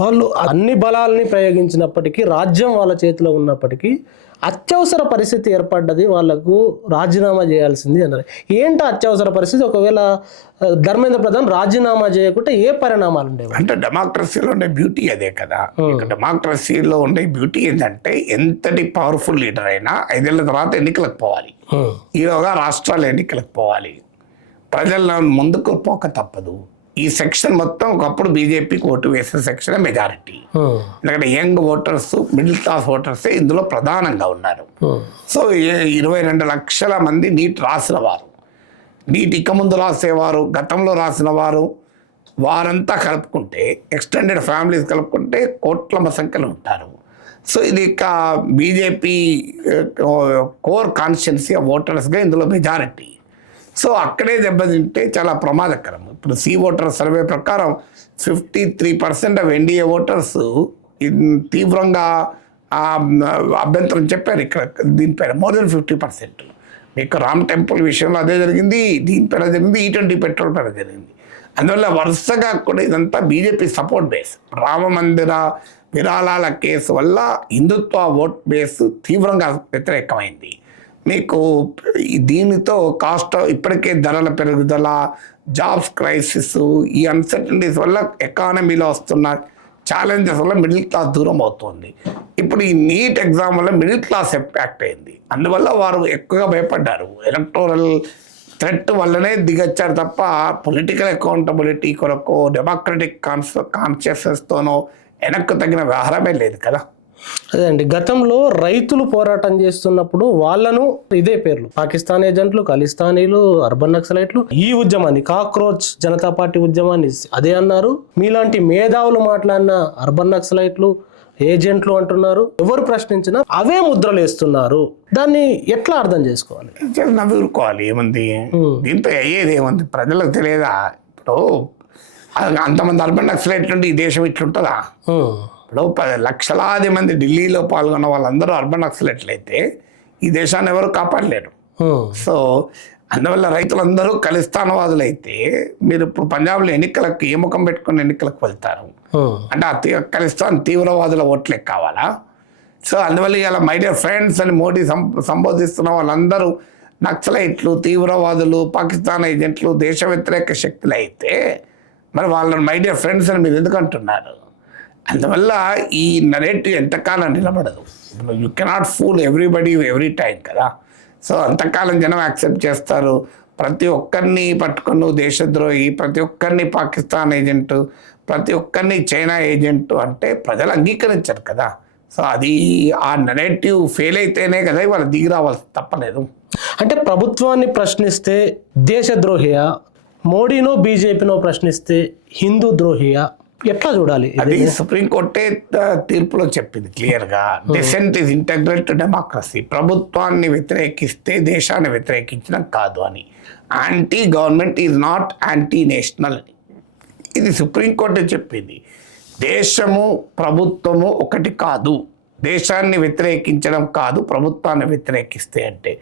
వాళ్ళు అన్ని బలాల్ని ప్రయోగించినప్పటికీ, రాజ్యం వాళ్ళ చేతిలో ఉన్నప్పటికీ అత్యవసర పరిస్థితి ఏర్పడ్డది, వాళ్ళకు రాజీనామా చేయాల్సింది అన్నారు. ఏంటో అత్యవసర పరిస్థితి? ఒకవేళ ధర్మేంద్ర ప్రధాన్ రాజీనామా చేయకుంటే ఏ పరిణామాలు ఉండేవి? అంటే డెమోక్రసీలో ఉండే బ్యూటీ అదే కదా. డెమోక్రసీలో ఉండే బ్యూటీ ఏంటంటే, ఎంతటి పవర్ఫుల్ లీడర్ అయినా 5 ఏళ్ల తర్వాత ఎన్నికలకు పోవాలి, ఈలోగా రాష్ట్రాలు ఎన్నికలకు పోవాలి, ప్రజల ముందుకు పోక తప్పదు. ఈ సెక్షన్ మొత్తం ఒకప్పుడు బీజేపీకి ఓటు వేసే సెక్షన్ మెజారిటీ. ఎందుకంటే యంగ్ ఓటర్స్, మిడిల్ క్లాస్ ఓటర్సే ఇందులో ప్రధానంగా ఉన్నారు. సో 22 లక్షల మంది నీట్ రాసిన వారు, నీట్ ఇక ముందు రాసేవారు, గతంలో రాసిన వారు, వారంతా కలుపుకుంటే, ఎక్స్టెండెడ్ ఫ్యామిలీస్ కలుపుకుంటే కోట్ల సంఖ్యలో ఉంటారు. సో ఇది ఇక బీజేపీ కోర్ కాన్స్టిట్యున్సీ ఆఫ్ ఓటర్స్గా ఇందులో మెజారిటీ. సో అక్కడే దెబ్బతింటే చాలా ప్రమాదకరం. ఇప్పుడు ఓటర్ సర్వే ప్రకారం 53% ఆఫ్ ఎన్డీఏ ఓటర్స్ తీవ్రంగా అభ్యంతరం చెప్పారు ఇక్కడ దీనిపైన మోర్ దెన్ 50%. మీకు రామ్ టెంపుల్ విషయంలో అదే జరిగింది, దీనిపైన జరిగింది, E20 పెట్రోల్ పైన జరిగింది. అందువల్ల వరుసగా కూడా ఇదంతా బీజేపీ సపోర్ట్ బేస్. రామ మందిర విరాళాల కేసు వల్ల హిందుత్వ ఓట్ బేస్ తీవ్రంగా వ్యతిరేకమైంది. మీకు దీనితో కాస్ట్ ఇప్పటికే ధరల పెరుగుదల, జాబ్స్ క్రైసిస్, ఈ అన్సర్టనిటీస్ వల్ల ఎకానమీలో వస్తున్న ఛాలెంజెస్ వల్ల మిడిల్ క్లాస్ దూరం అవుతుంది. ఇప్పుడు ఈ నీట్ ఎగ్జామ్ వల్ల మిడిల్ క్లాస్ ఇంపాక్ట్ అయింది. అందువల్ల వారు ఎక్కువగా భయపడ్డారు. ఎలక్టోరల్ థ్రెట్ వల్లనే దిగొచ్చారు తప్ప పొలిటికల్ అకౌంటబిలిటీ కొరకు డెమోక్రటిక్ కాన్షియస్నెస్తోనో వెనక్కు తగిన వ్యవహారమే లేదు కదా. అదే అండి, గతంలో రైతులు పోరాటం చేస్తున్నప్పుడు వాళ్ళను ఇదే పేర్లు పాకిస్తాన్ ఏజెంట్లు, ఖలిస్తానీలు, అర్బన్ నక్సలైట్లు ఈ ఉద్యమాన్ని కాక్రోచ్ జనతా పార్టీ ఉద్యమాన్ని అదే అన్నారు. మీలాంటి మేధావులు మాట్లాడిన అర్బన్ నక్సలైట్లు ఏజెంట్లు అంటున్నారు. ఎవరు ప్రశ్నించినా అవే ముద్రలు వేస్తున్నారు. దాన్ని ఎట్లా అర్థం చేసుకోవాలి? నవ్వుకోవాలి. ఏముంది దీంతో అయ్యేది? ఏముంది? ప్రజలకు తెలియదా? ఇప్పుడు అంతమంది అర్బన్ నక్సలైట్లు ఉంటే ఈ దేశం ఇట్లుంటుందా? ఇప్పుడు 10 లక్షలాది మంది ఢిల్లీలో పాల్గొన్న వాళ్ళందరూ అర్బన్ నక్సలైట్లు అయితే ఈ దేశాన్ని ఎవరు కాపాడలేరు. సో అందువల్ల రైతులందరూ ఖలిస్తానవాదులు అయితే మీరు ఇప్పుడు పంజాబ్లో ఎన్నికలకు ఏ ముఖం పెట్టుకుని ఎన్నికలకు వెళ్తారు? అంటే ఆ ఖలిస్తాన్ తీవ్రవాదుల ఓట్లే కావాలా? సో అందువల్ల ఇలా మై డియర్ ఫ్రెండ్స్ అని మోడీ సంబోధిస్తున్న వాళ్ళందరూ నక్సలైట్లు, తీవ్రవాదులు, పాకిస్తాన్ ఏజెంట్లు, దేశ వ్యతిరేక శక్తులు అయితే మరి వాళ్ళని మై డియర్ ఫ్రెండ్స్ అని మీరు ఎందుకు అంటున్నారు? అందువల్ల ఈ నరేటివ్ ఎంతకాలం నిలబడదు. You cannot fool everybody every time కదా. సో అంతకాలం జనం యాక్సెప్ట్ చేస్తారు. ప్రతి ఒక్కరిని పట్టుకుని దేశద్రోహి, ప్రతి ఒక్కరిని పాకిస్తాన్ ఏజెంటు, ప్రతి ఒక్కరిని చైనా ఏజెంటు అంటే ప్రజలు అంగీకరించరు కదా. సో అది ఆ నరేటివ్ ఫెయిల్ అయితేనే కదా ఇవాళ దిగి రావాల్సి తప్పలేదు. అంటే ప్రభుత్వాన్ని ప్రశ్నిస్తే దేశద్రోహియా, మోడీనో బీజేపీనో ప్రశ్నిస్తే హిందూ ద్రోహియా, ఎట్లా చూడాలి? అది సుప్రీంకోర్టే తీర్పులో చెప్పింది క్లియర్గా. Dissent is integral to democracy. ప్రభుత్వాన్ని వ్యతిరేకిస్తే దేశాన్ని వ్యతిరేకించడం కాదు అని. Anti government is not anti national అని ఇది సుప్రీంకోర్టే చెప్పింది. దేశము ప్రభుత్వము ఒకటి కాదు. దేశాన్ని వ్యతిరేకించడం కాదు ప్రభుత్వాన్ని వ్యతిరేకిస్తే. అంటే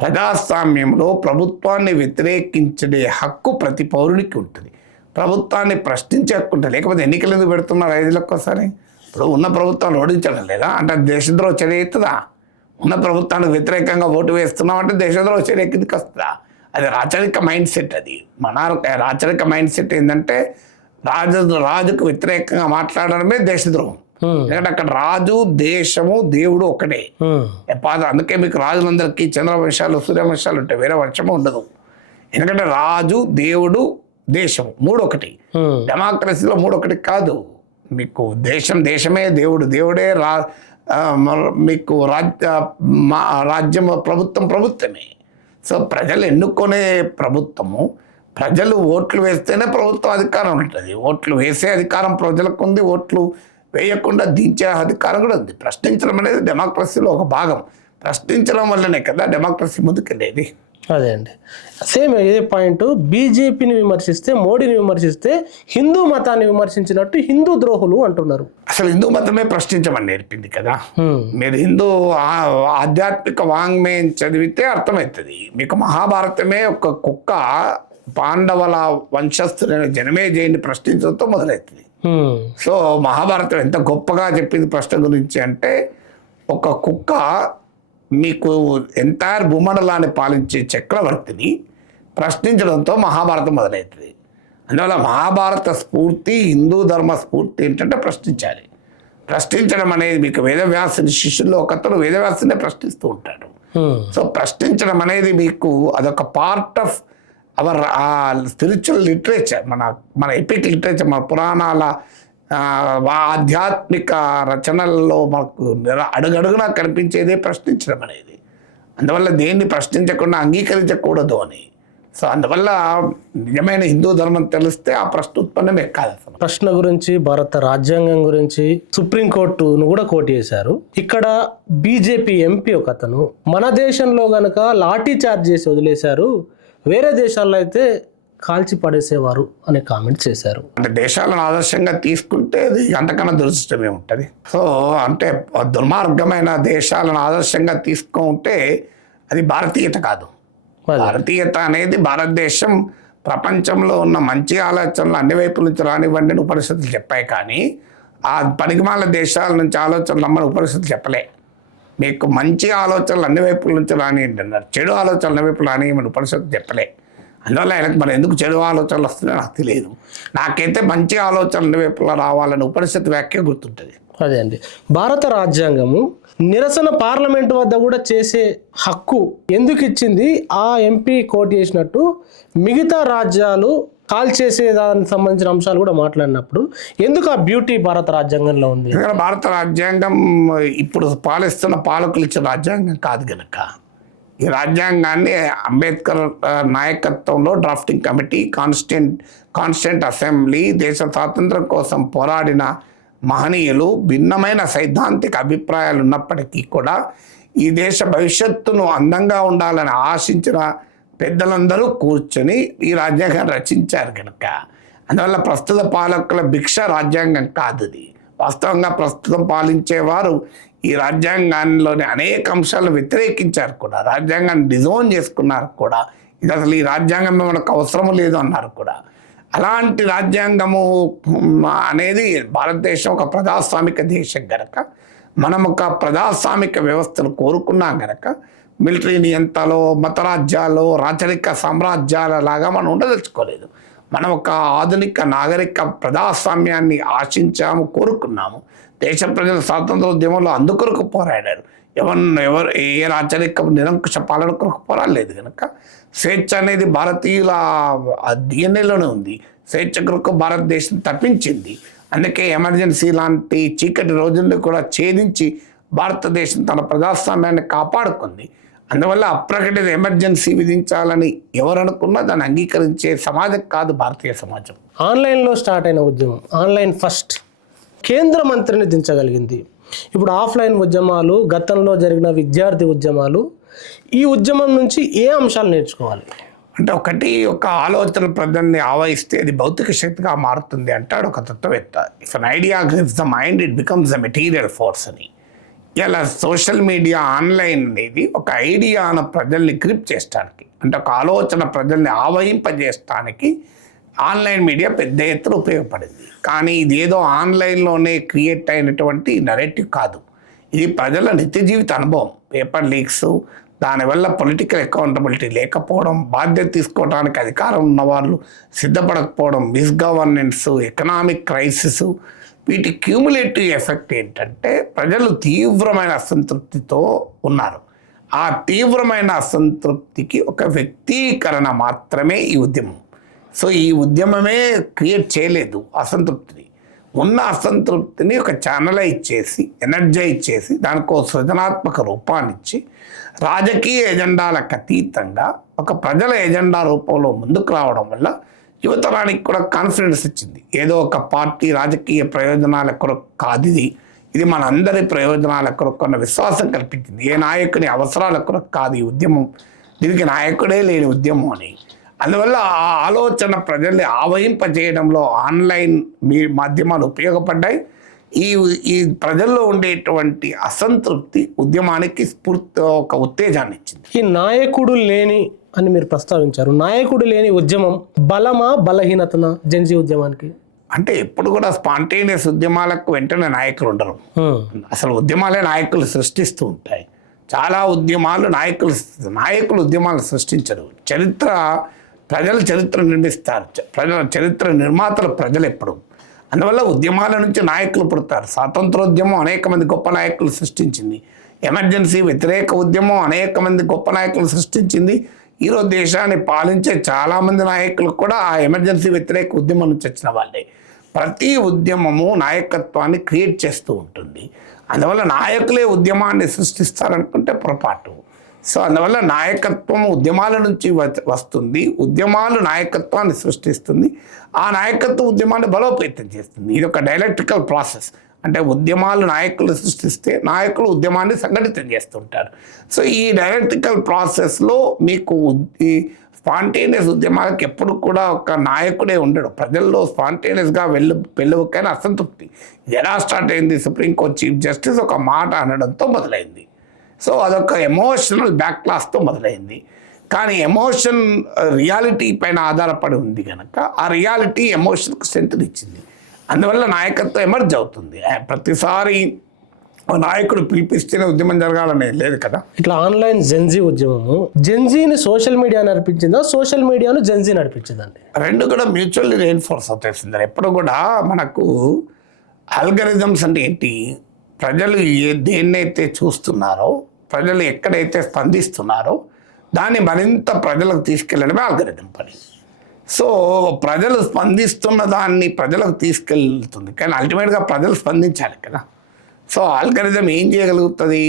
ప్రజాస్వామ్యంలో ప్రభుత్వాన్ని వ్యతిరేకించే హక్కు ప్రతి పౌరునికి ఉంటుంది. ప్రభుత్వాన్ని ప్రశ్నించే హక్కు ఉంటుంది. లేకపోతే ఎన్నికలు ఎందుకు పెడుతున్నారు 5 ఏళ్ళకి ఒకసారి? ఇప్పుడు ఉన్న ప్రభుత్వాన్ని ఓడించడం లేదా అంటే దేశద్రోహ చర్య అవుతుందా? ఉన్న ప్రభుత్వానికి వ్యతిరేకంగా ఓటు వేస్తున్నాం అంటే దేశద్రోహ చర్య కిందకి వస్తుందా? అది రాచరిక మైండ్ సెట్. అది రాచరిక మైండ్ సెట్ ఏంటంటే రాజుకు వ్యతిరేకంగా మాట్లాడడమే దేశద్రోహం. ఎందుకంటే అక్కడ రాజు, దేశము, దేవుడు ఒకటే. అందుకే మీకు రాజులందరికీ చంద్రవంశాలు, సూర్యవంశాలు ఉంటాయి, వేరే వంశము ఉండదు. ఎందుకంటే రాజు, దేవుడు, దేశం 3 ఒకటి. డెమోక్రసీలో 3 ఒకటి కాదు. మీకు దేశమే దేవుడు, దేవుడే మీకు రాజ్యం, ప్రభుత్వమే. సో ప్రజలు ఎన్నుకునే ప్రభుత్వము, ప్రజలు ఓట్లు వేస్తేనే ప్రభుత్వం అధికారం ఉంటుంది. ఓట్లు వేసే అధికారం ప్రజలకు ఉంది, ఓట్లు వేయకుండా దించే అధికారం కూడా ఉంది. ప్రశ్నించడం అనేది డెమోక్రసీలో ఒక భాగం. ప్రశ్నించడం వల్లనే కదా డెమోక్రసీ ముందుకెళ్ళేది. అదే అండి, సేమ్ ఇదే పాయింట్. బీజేపీని విమర్శిస్తే, మోడీని విమర్శిస్తే హిందూ మతాన్ని విమర్శించినట్టు హిందూ ద్రోహులు అంటున్నారు. అసలు హిందూ మతమే ప్రశ్నించమని నేర్పింది కదా. మీరు హిందూ ఆధ్యాత్మిక వాంగ్మయం చదివితే అర్థమవుతుంది. మీకు మహాభారతమే ఒక కుక్క పాండవుల వంశస్థులైన జనమేజయుని ప్రశ్నించడంతో మొదలవుతుంది. సో మహాభారతం ఎంత గొప్పగా చెప్పింది ప్రశ్న గురించి అంటే, ఒక కుక్క మీకు ఎంటైర్ భూమండలాన్ని పాలించే చక్రవర్తిని ప్రశ్నించడంతో మహాభారతం మొదలవుతుంది. అందువల్ల మహాభారత స్ఫూర్తి, హిందూ ధర్మ స్ఫూర్తి ఏంటంటే ప్రశ్నించాలి. ప్రశ్నించడం అనేది మీకు వేదవ్యాసుని శిష్యుల్లో ఒకతను వేదవ్యాసునే ప్రశ్నిస్తూ ఉంటాడు. సో ప్రశ్నించడం అనేది మీకు అదొక part of our spiritual literature, మన ఎపిక్ లిటరేచర్, మన పురాణాల ఆధ్యాత్మిక రచనల్లో మనకు అడుగడుగునా కనిపించేదే ప్రశ్నించడం అనేది. అందువల్ల దేన్ని ప్రశ్నించకుండా అంగీకరించకూడదు అని. సో అందువల్ల నిజమైన హిందూ ధర్మం తెలిస్తే ఆ ప్రశ్న ఉత్పన్నమే కాదు. అసలు ప్రశ్న గురించి, భారత రాజ్యాంగం గురించి సుప్రీంకోర్టును కూడా కోర్టు చేశారు. ఇక్కడ బీజేపీ ఎంపీ ఒక అతను మన దేశంలో గనక లాఠీ చార్జ్ చేసి వదిలేశారు, వేరే దేశాల్లో అయితే కాల్చి పడేసేవారు అనే కామెంట్ చేశారు. అంటే దేశాలను ఆదర్శంగా తీసుకుంటే అది అంతకన్నా దురదృష్టమే ఉంటుంది. సో అంటే దుర్మార్గమైన దేశాలను ఆదర్శంగా తీసుకుంటే అది భారతీయత కాదు. భారతీయత అనేది భారతదేశం ప్రపంచంలో ఉన్న మంచి ఆలోచనలు అన్ని వైపుల నుంచి రానివ్వండి అని ఉపనిషత్తులు చెప్పాయి, కానీ ఆ పనికిమాల దేశాల నుంచి ఆలోచనలు రమ్మని ఉపనిషత్తులు చెప్పలే. మీకు మంచి ఆలోచనలు అన్ని వైపుల నుంచి రానియండి అన్నారు, చెడు ఆలోచనలు అన్ని వైపులు రానియమని ఉపనిషత్తు చెప్పలే. అందువల్ల ఆయనకు మరి ఎందుకు చెడు ఆలోచనలు వస్తున్నాయో నాకు తెలియదు. నాకైతే మంచి ఆలోచనలు అన్ని వైపులా రావాలని ఉపనిషత్తు వ్యాఖ్య గుర్తుంటుంది. అదే అండి, భారత రాజ్యాంగము నిరసన పార్లమెంటు వద్ద కూడా చేసే హక్కు ఎందుకు ఇచ్చింది? ఆ ఎంపీ కోట్ చేసినట్టు మిగతా రాజ్యాలు కాల్ చేసే దానికి సంబంధించిన అంశాలు కూడా మాట్లాడినప్పుడు ఎందుకు ఆ బ్యూటీ భారత రాజ్యాంగంలో ఉంది? భారత రాజ్యాంగం ఇప్పుడు పాలిస్తున్న పాలకులు ఇచ్చిన రాజ్యాంగం కాదు గనక ఈ రాజ్యాంగాన్ని అంబేద్కర్ నాయకత్వంలో డ్రాఫ్టింగ్ కమిటీ, కాన్స్టిట్యూంట్ అసెంబ్లీ, దేశ స్వాతంత్రం కోసం పోరాడిన మహనీయులు భిన్నమైన సైద్ధాంతిక అభిప్రాయాలు ఉన్నప్పటికీ కూడా ఈ దేశ భవిష్యత్తును అందంగా ఉండాలని ఆశించిన పెద్దలందరూ కూర్చొని ఈ రాజ్యాంగాన్ని రచించారు కనుక అందువల్ల ప్రస్తుత పాలకుల భిక్ష రాజ్యాంగం కాదు ఇది. వాస్తవంగా ప్రస్తుతం పాలించేవారు ఈ రాజ్యాంగాల్లోని అనేక అంశాలను వ్యతిరేకించారు కూడా, రాజ్యాంగాన్ని డిజోన్ చేసుకున్నారు కూడా. ఇది అసలు ఈ రాజ్యాంగం మనకు అవసరం లేదు అన్నారు కూడా. అలాంటి రాజ్యాంగము అనేది భారతదేశం ఒక ప్రజాస్వామిక దేశం గనక మనం ఒక ప్రజాస్వామిక వ్యవస్థను కోరుకున్నాం గనక మిలిటరీ నియంత్రణలో, మతరాజ్యాలు, రాచరిక సామ్రాజ్యాల లాగా మనం ఉండదలుచుకోలేదు. మనం ఒక ఆధునిక నాగరిక ప్రజాస్వామ్యాన్ని ఆశించాము, కోరుకున్నాము. దేశ ప్రజల స్వాతంత్రోద్యమంలో అందుకొరకు పోరాడారు. ఎవరు ఏ రాచరిక నిరంకుశ పాలన కొరకు పోరాడలేదు కనుక స్వేచ్ఛ అనేది భారతీయుల డిఎన్ఏలోనే ఉంది. స్వేచ్ఛ కొరకు భారతదేశం తప్పించింది. అందుకే ఎమర్జెన్సీ లాంటి చీకటి రోజుల్లో కూడా ఛేదించి భారతదేశం తన ప్రజాస్వామ్యాన్ని కాపాడుకుంది. అందువల్ల అప్రకటిత ఎమర్జెన్సీ విధించాలని ఎవరు అనుకున్నా దాన్ని అంగీకరించే సమాజం కాదు భారతీయ సమాజం. ఆన్లైన్లో స్టార్ట్ అయిన ఉద్యమం, ఆన్లైన్ ఫస్ట్, కేంద్ర మంత్రిని దించగలిగింది. ఇప్పుడు ఆఫ్లైన్ ఉద్యమాలు, గతంలో జరిగిన విద్యార్థి ఉద్యమాలు, ఈ ఉద్యమం నుంచి ఏ అంశాలు నేర్చుకోవాలి? అంటే ఒక ఆలోచన ప్రజల్ని ఆవహిస్తే అది భౌతిక శక్తిగా మారుతుంది అంటాడు ఒక తత్వవేత్త. If an idea grips the mind it becomes the material force అని. ఇలా సోషల్ మీడియా, ఆన్లైన్ అనేది ఒక ఐడియాను ప్రజల్ని గ్రిప్ చేయడానికి, అంటే ఒక ఆలోచన ప్రజల్ని ఆవహింపజేయడానికి ఆన్లైన్ మీడియా పెద్ద ఎత్తున ఉపయోగపడింది. కానీ ఇదేదో ఆన్లైన్లోనే క్రియేట్ అయినటువంటి నరేటివ్ కాదు. ఇది ప్రజల నిత్య జీవిత అనుభవం. పేపర్ లీక్స్, దానివల్ల పొలిటికల్ అకౌంటబిలిటీ లేకపోవడం, బాధ్యత తీసుకోవడానికి అధికారం ఉన్నవాళ్ళు సిద్ధపడకపోవడం, మిస్గవర్నెన్స్, ఎకనామిక్ క్రైసిస్, వీటి క్యూములేటివ్ ఎఫెక్ట్ ఏంటంటే ప్రజలు తీవ్రమైన అసంతృప్తితో ఉన్నారు. ఆ తీవ్రమైన అసంతృప్తికి ఒక వ్యక్తీకరణ మాత్రమే ఈ ఉద్యమం. సో ఈ ఉద్యమమే క్రియేట్ చేయలేదు అసంతృప్తిని. ఉన్న అసంతృప్తిని ఒక ఛానలైజ్ చేసి, ఎనర్జైజ్ చేసి, దానికో సృజనాత్మక రూపాన్నిచ్చి, రాజకీయ ఎజెండాలకు అతీతంగా ఒక ప్రజల ఎజెండా రూపంలో ముందుకు రావడం వల్ల యువతరానికి కూడా కాన్ఫిడెన్స్ ఇచ్చింది. ఏదో ఒక పార్టీ రాజకీయ ప్రయోజనాల కొరకు కాదు, ఇది మన అందరి ప్రయోజనాల కొరకు అన్న విశ్వాసం కల్పించింది. ఏ నాయకుని అవసరాల కొరకు కాదు ఈ ఉద్యమం, దీనికి నాయకుడే లేని ఉద్యమం అని. అందువల్ల ఆ ఆలోచన ప్రజల్ని ఆవహింపజేయడంలో ఆన్లైన్ మాధ్యమాలు ఉపయోగపడ్డాయి. ఈ ప్రజల్లో ఉండేటువంటి అసంతృప్తి ఉద్యమానికి ఒక ఉత్తేజాన్ని ఇచ్చింది. ఈ నాయకుడు లేని అని మీరు ప్రస్తావించారు. నాయకుడు లేని ఉద్యమం బలమా, బలహీనతనా జెన్జీ ఉద్యమానికి? అంటే ఎప్పుడు కూడా స్పాంటేనియస్ ఉద్యమాలకు వెంటనే నాయకులు ఉండరు. అసలు ఉద్యమాలే నాయకులు సృష్టిస్తూ ఉంటాయి. చాలా ఉద్యమాలు నాయకులు ఉద్యమాలు సృష్టించరు. ప్రజలు చరిత్ర నిర్మిస్తారు. చరిత్ర నిర్మాతలు ప్రజలు ఎప్పుడు. అందువల్ల ఉద్యమాల నుంచి నాయకులు పుడతారు. స్వాతంత్రోద్యమం అనేక మంది గొప్ప నాయకులు సృష్టించింది. ఎమర్జెన్సీ వ్యతిరేక ఉద్యమం అనేక మంది గొప్ప నాయకులు సృష్టించింది. ఈరోజు దేశాన్ని పాలించే చాలామంది నాయకులు కూడా ఆ ఎమర్జెన్సీ వ్యతిరేక ఉద్యమం నుంచి వచ్చిన వాళ్ళే. ప్రతి ఉద్యమము నాయకత్వాన్ని క్రియేట్ చేస్తూ ఉంటుంది. అందువల్ల నాయకులే ఉద్యమాన్ని సృష్టిస్తారనుకుంటే పొరపాటు. సో అందువల్ల నాయకత్వం ఉద్యమాల నుంచి వస్తుంది. ఉద్యమాలు నాయకత్వాన్ని సృష్టిస్తుంది. ఆ నాయకత్వ ఉద్యమాన్ని బలోపేతం చేస్తుంది. ఇది ఒక డైలెక్ట్రికల్ ప్రాసెస్. అంటే ఉద్యమాలు నాయకులు సృష్టిస్తే నాయకులు ఉద్యమాన్ని సంఘటితం చేస్తుంటారు. సో ఈ డైలెక్ట్రికల్ ప్రాసెస్లో మీకు ఈ స్పాంటేనియస్ ఉద్యమాలకు ఎప్పుడు కూడా ఒక నాయకుడే ఉండడు. ప్రజల్లో స్పాంటేనియస్గా వెళ్ళవకైనా అసంతృప్తి. ఇది ఎలా స్టార్ట్ అయింది? సుప్రీంకోర్టు చీఫ్ జస్టిస్ ఒక మాట అనడంతో మొదలైంది. సో అదొక ఎమోషనల్ బ్యాక్ క్లాస్తో మొదలైంది. కానీ ఎమోషన్ రియాలిటీ పైన ఆధారపడి ఉంది కనుక ఆ రియాలిటీ ఎమోషన్కి స్ట్రెంత్ ఇచ్చింది. అందువల్ల నాయకత్వం ఎమర్జ్ అవుతుంది. ప్రతిసారి నాయకుడు పిలిపిస్తేనే ఉద్యమం జరగాలనేది లేదు కదా. ఇట్లా ఆన్లైన్ జెన్జీ ఉద్యమము జెన్జీని సోషల్ మీడియా నడిపించిందా, సోషల్ మీడియాను జెన్జీ నడిపించిందండి? రెండు కూడా మ్యూచువల్లీ రెయిన్ఫోర్స్ అవుతాయి. ఎప్పుడు కూడా మనకు ఆల్గరిథమ్స్ అంటే ఏంటి? ప్రజలు దేన్నైతే చూస్తున్నారో, ప్రజలు ఎక్కడైతే స్పందిస్తున్నారో దాన్ని మరింత ప్రజలకు తీసుకెళ్ళడమే ఆల్గరిథం పని. సో ప్రజలు స్పందిస్తున్న దాన్ని ప్రజలకు తీసుకెళ్తుంది, కానీ అల్టిమేట్గా ప్రజలు స్పందించాలి కదా. సో ఆల్గరిథం ఏం చేయగలుగుతుంది?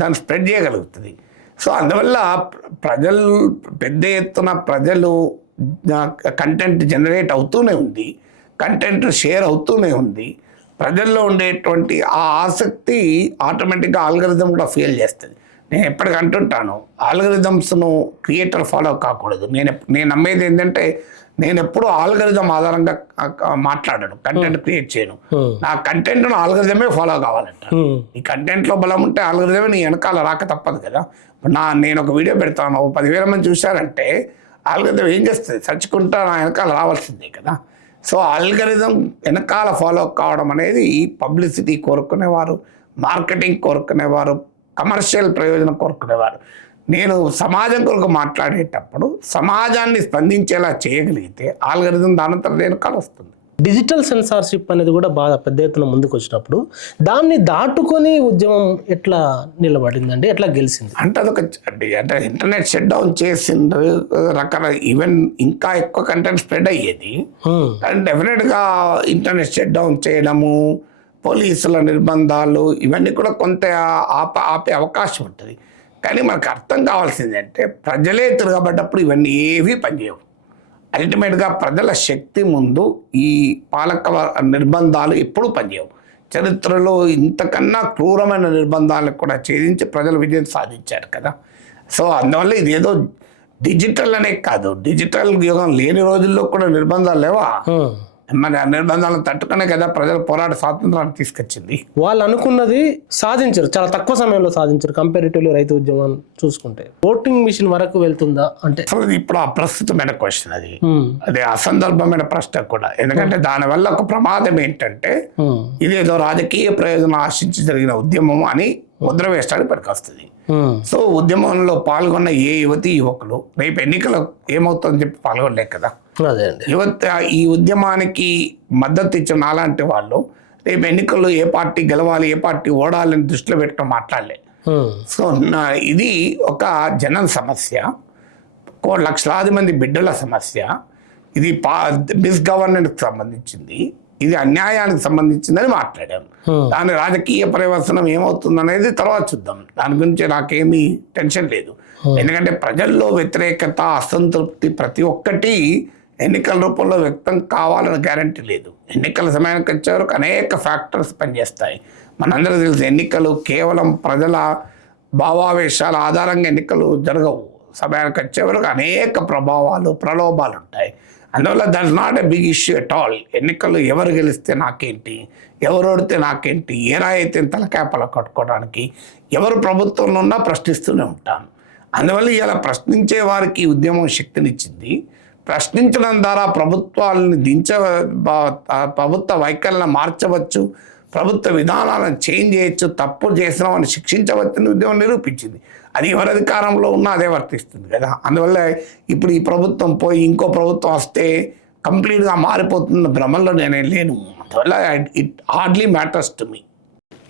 దాన్ని స్ప్రెడ్ చేయగలుగుతుంది. సో అందువల్ల ప్రజలు పెద్ద ఎత్తున ప్రజలు కంటెంట్ జనరేట్ అవుతూనే ఉంది, కంటెంట్ షేర్ అవుతూనే ఉంది. ప్రజల్లో ఉండేటువంటి ఆ ఆసక్తి ఆటోమేటిక్గా ఆల్గరిథం కూడా ఫెయిల్ చేస్తుంది. నేను ఎప్పటికీ అంటుంటాను, ఆల్గరిథమ్స్ను క్రియేటర్ ఫాలో కాకూడదు. నేను నమ్మేది ఏంటంటే, నేను ఎప్పుడు ఆల్గరిథం ఆధారంగా మాట్లాడాను, కంటెంట్ క్రియేట్ చేయను. నా కంటెంట్ను ఆల్గరిథమే ఫాలో కావాలంట. ఈ కంటెంట్లో బలం ఉంటే ఆల్గరిథమే నీ వెనకాల రాక తప్పదు కదా. నేను ఒక వీడియో పెడతాను, 10,000 మంది చూశారంటే ఆల్గరిథం ఏం చేస్తుంది? చచ్చుకుంటా నా వెనకాల రావాల్సిందే కదా. సో ఆల్గరిథం వెనకాల ఫాలో కావడం అనేది పబ్లిసిటీ కోరుకునేవారు, మార్కెటింగ్ కోరుకునేవారు, కమర్షియల్ ప్రయోజనం కోరుకునేవారు. నేను సమాజం కొరకు మాట్లాడేటప్పుడు సమాజాన్ని స్పందించేలా చేయగలిగితే ఆల్గరిథం దానంతరం వెనకాల వస్తుంది. డిజిటల్ సెన్సార్షిప్ అనేది కూడా బాగా పెద్ద ఎత్తున ముందుకు వచ్చినప్పుడు దాన్ని దాటుకొని ఉద్యమం ఎట్లా నిలబడిందండి, ఎట్లా గెలిచింది? అంటే అదొక అంటే ఇంటర్నెట్ షట్ డౌన్ చేసింది, రకరకాల ఈవెన్ ఇంకా ఎక్కువ కంటెంట్ స్ప్రెడ్ అయ్యేది. కానీ డెఫినెట్గా ఇంటర్నెట్ షట్ డౌన్ చేయడము, పోలీసుల నిర్బంధాలు, ఇవన్నీ కూడా కొంత ఆపే అవకాశం ఉంటుంది. కానీ మనకు అర్థం కావాల్సింది అంటే, ప్రజలే తిరగబడ్డప్పుడు ఇవన్నీ ఏవీ పనిచేయవు. అల్టిమేట్గా ప్రజల శక్తి ముందు ఈ పాలక నిర్బంధాలు ఎప్పుడూ పనిచేయవు. చరిత్రలో ఇంతకన్నా క్రూరమైన నిర్బంధాలకు కూడా ఛేదించి ప్రజలు విజయం సాధించారు కదా. సో అందువల్ల ఇదేదో డిజిటల్ అనే కాదు, డిజిటల్ యుగం లేని రోజుల్లో కూడా నిర్బంధాలు లేవా? మరి ఆ నిర్బంధాలను తట్టుకునే కదా ప్రజల పోరాట స్వాతంత్రాన్ని తీసుకొచ్చింది. వాళ్ళు అనుకున్నది సాధించారు, చాలా తక్కువ సమయంలో సాధించారు. కంపారిటివ్లీ రైతు ఉద్యమం చూసుకుంటే ఓటింగ్ మిషన్ వరకు వెళ్తుందా అంటే అసలు ఇప్పుడు అప్రస్తుతమైన క్వశ్చన్ అది. అదే అసందర్భమైన ప్రశ్న కూడా. ఎందుకంటే దానివల్ల ఒక ప్రమాదం ఏంటంటే, ఇదేదో రాజకీయ ప్రయోజనం ఆశించి జరిగిన ఉద్యమం అని ముద్ర వేస్తాడు పనికొస్తుంది. సో ఉద్యమంలో పాల్గొన్న ఏ యువతి యువకులు రేపు ఎన్నికలు ఏమవుతుందని చెప్పి పాల్గొనలేక కదా. ఈ ఉద్యమానికి మద్దతు ఇచ్చిన నాలాంటి వాళ్ళు రేపు ఎన్నికల్లో ఏ పార్టీ గెలవాలి, ఏ పార్టీ ఓడాలని దృష్టిలో పెట్టుకుని మాట్లాడలే. సో ఇది ఒక జనం సమస్య, లక్షలాది మంది బిడ్డల సమస్య. ఇది మిస్గవర్నెన్స్కి సంబంధించింది, ఇది అన్యాయానికి సంబంధించిందని మాట్లాడాను. దాని రాజకీయ పరివర్తనం ఏమవుతుందనేది తర్వాత చూద్దాం. దాని గురించి నాకేమీ టెన్షన్ లేదు. ఎందుకంటే ప్రజల్లో వ్యతిరేకత, అసంతృప్తి ప్రతి ఒక్కటి ఎన్నికల రూపంలో వ్యక్తం కావాలని గ్యారంటీ లేదు. ఎన్నికల సమయానికి వచ్చే వరకు అనేక ఫ్యాక్టర్స్ పనిచేస్తాయి. మనందరూ తెలుసు, ఎన్నికలు కేవలం ప్రజల భావావేశాల ఆధారంగా ఎన్నికలు జరగవు. సమయానికి వచ్చే వరకు అనేక ప్రభావాలు, ప్రలోభాలు ఉంటాయి. అందువల్ల that is not a big issue at all. ఎన్నికలు ఎవరు గెలిస్తే నాకేంటి, ఎవరు ఓడితే నాకేంటి, ఏ రాయితే తలకాపల కట్టుకోవడానికి, ఎవరు ప్రభుత్వంలో ఉన్నా ప్రశ్నిస్తూనే ఉంటాను. అందువల్ల ఇలా ప్రశ్నించే వారికి ఉద్యమం శక్తినిచ్చింది. ప్రశ్నించడం ద్వారా ప్రభుత్వాలను ప్రభుత్వ వైఖరులను మార్చవచ్చు, ప్రభుత్వ విధానాలను చేంజ్ చేయొచ్చు, తప్పు చేసిన వాడిని శిక్షించవచ్చని ఉద్యమం నిరూపించింది. అది ఎవరి అధికారంలో ఉన్నా అదే వర్తిస్తుంది కదా. అందువల్ల ఇప్పుడు ఈ ప్రభుత్వం పోయి ఇంకో ప్రభుత్వం వస్తే కంప్లీట్గా మారిపోతున్న భ్రమంలో నేనే లేను. అందువల్ల it hardly matters to me.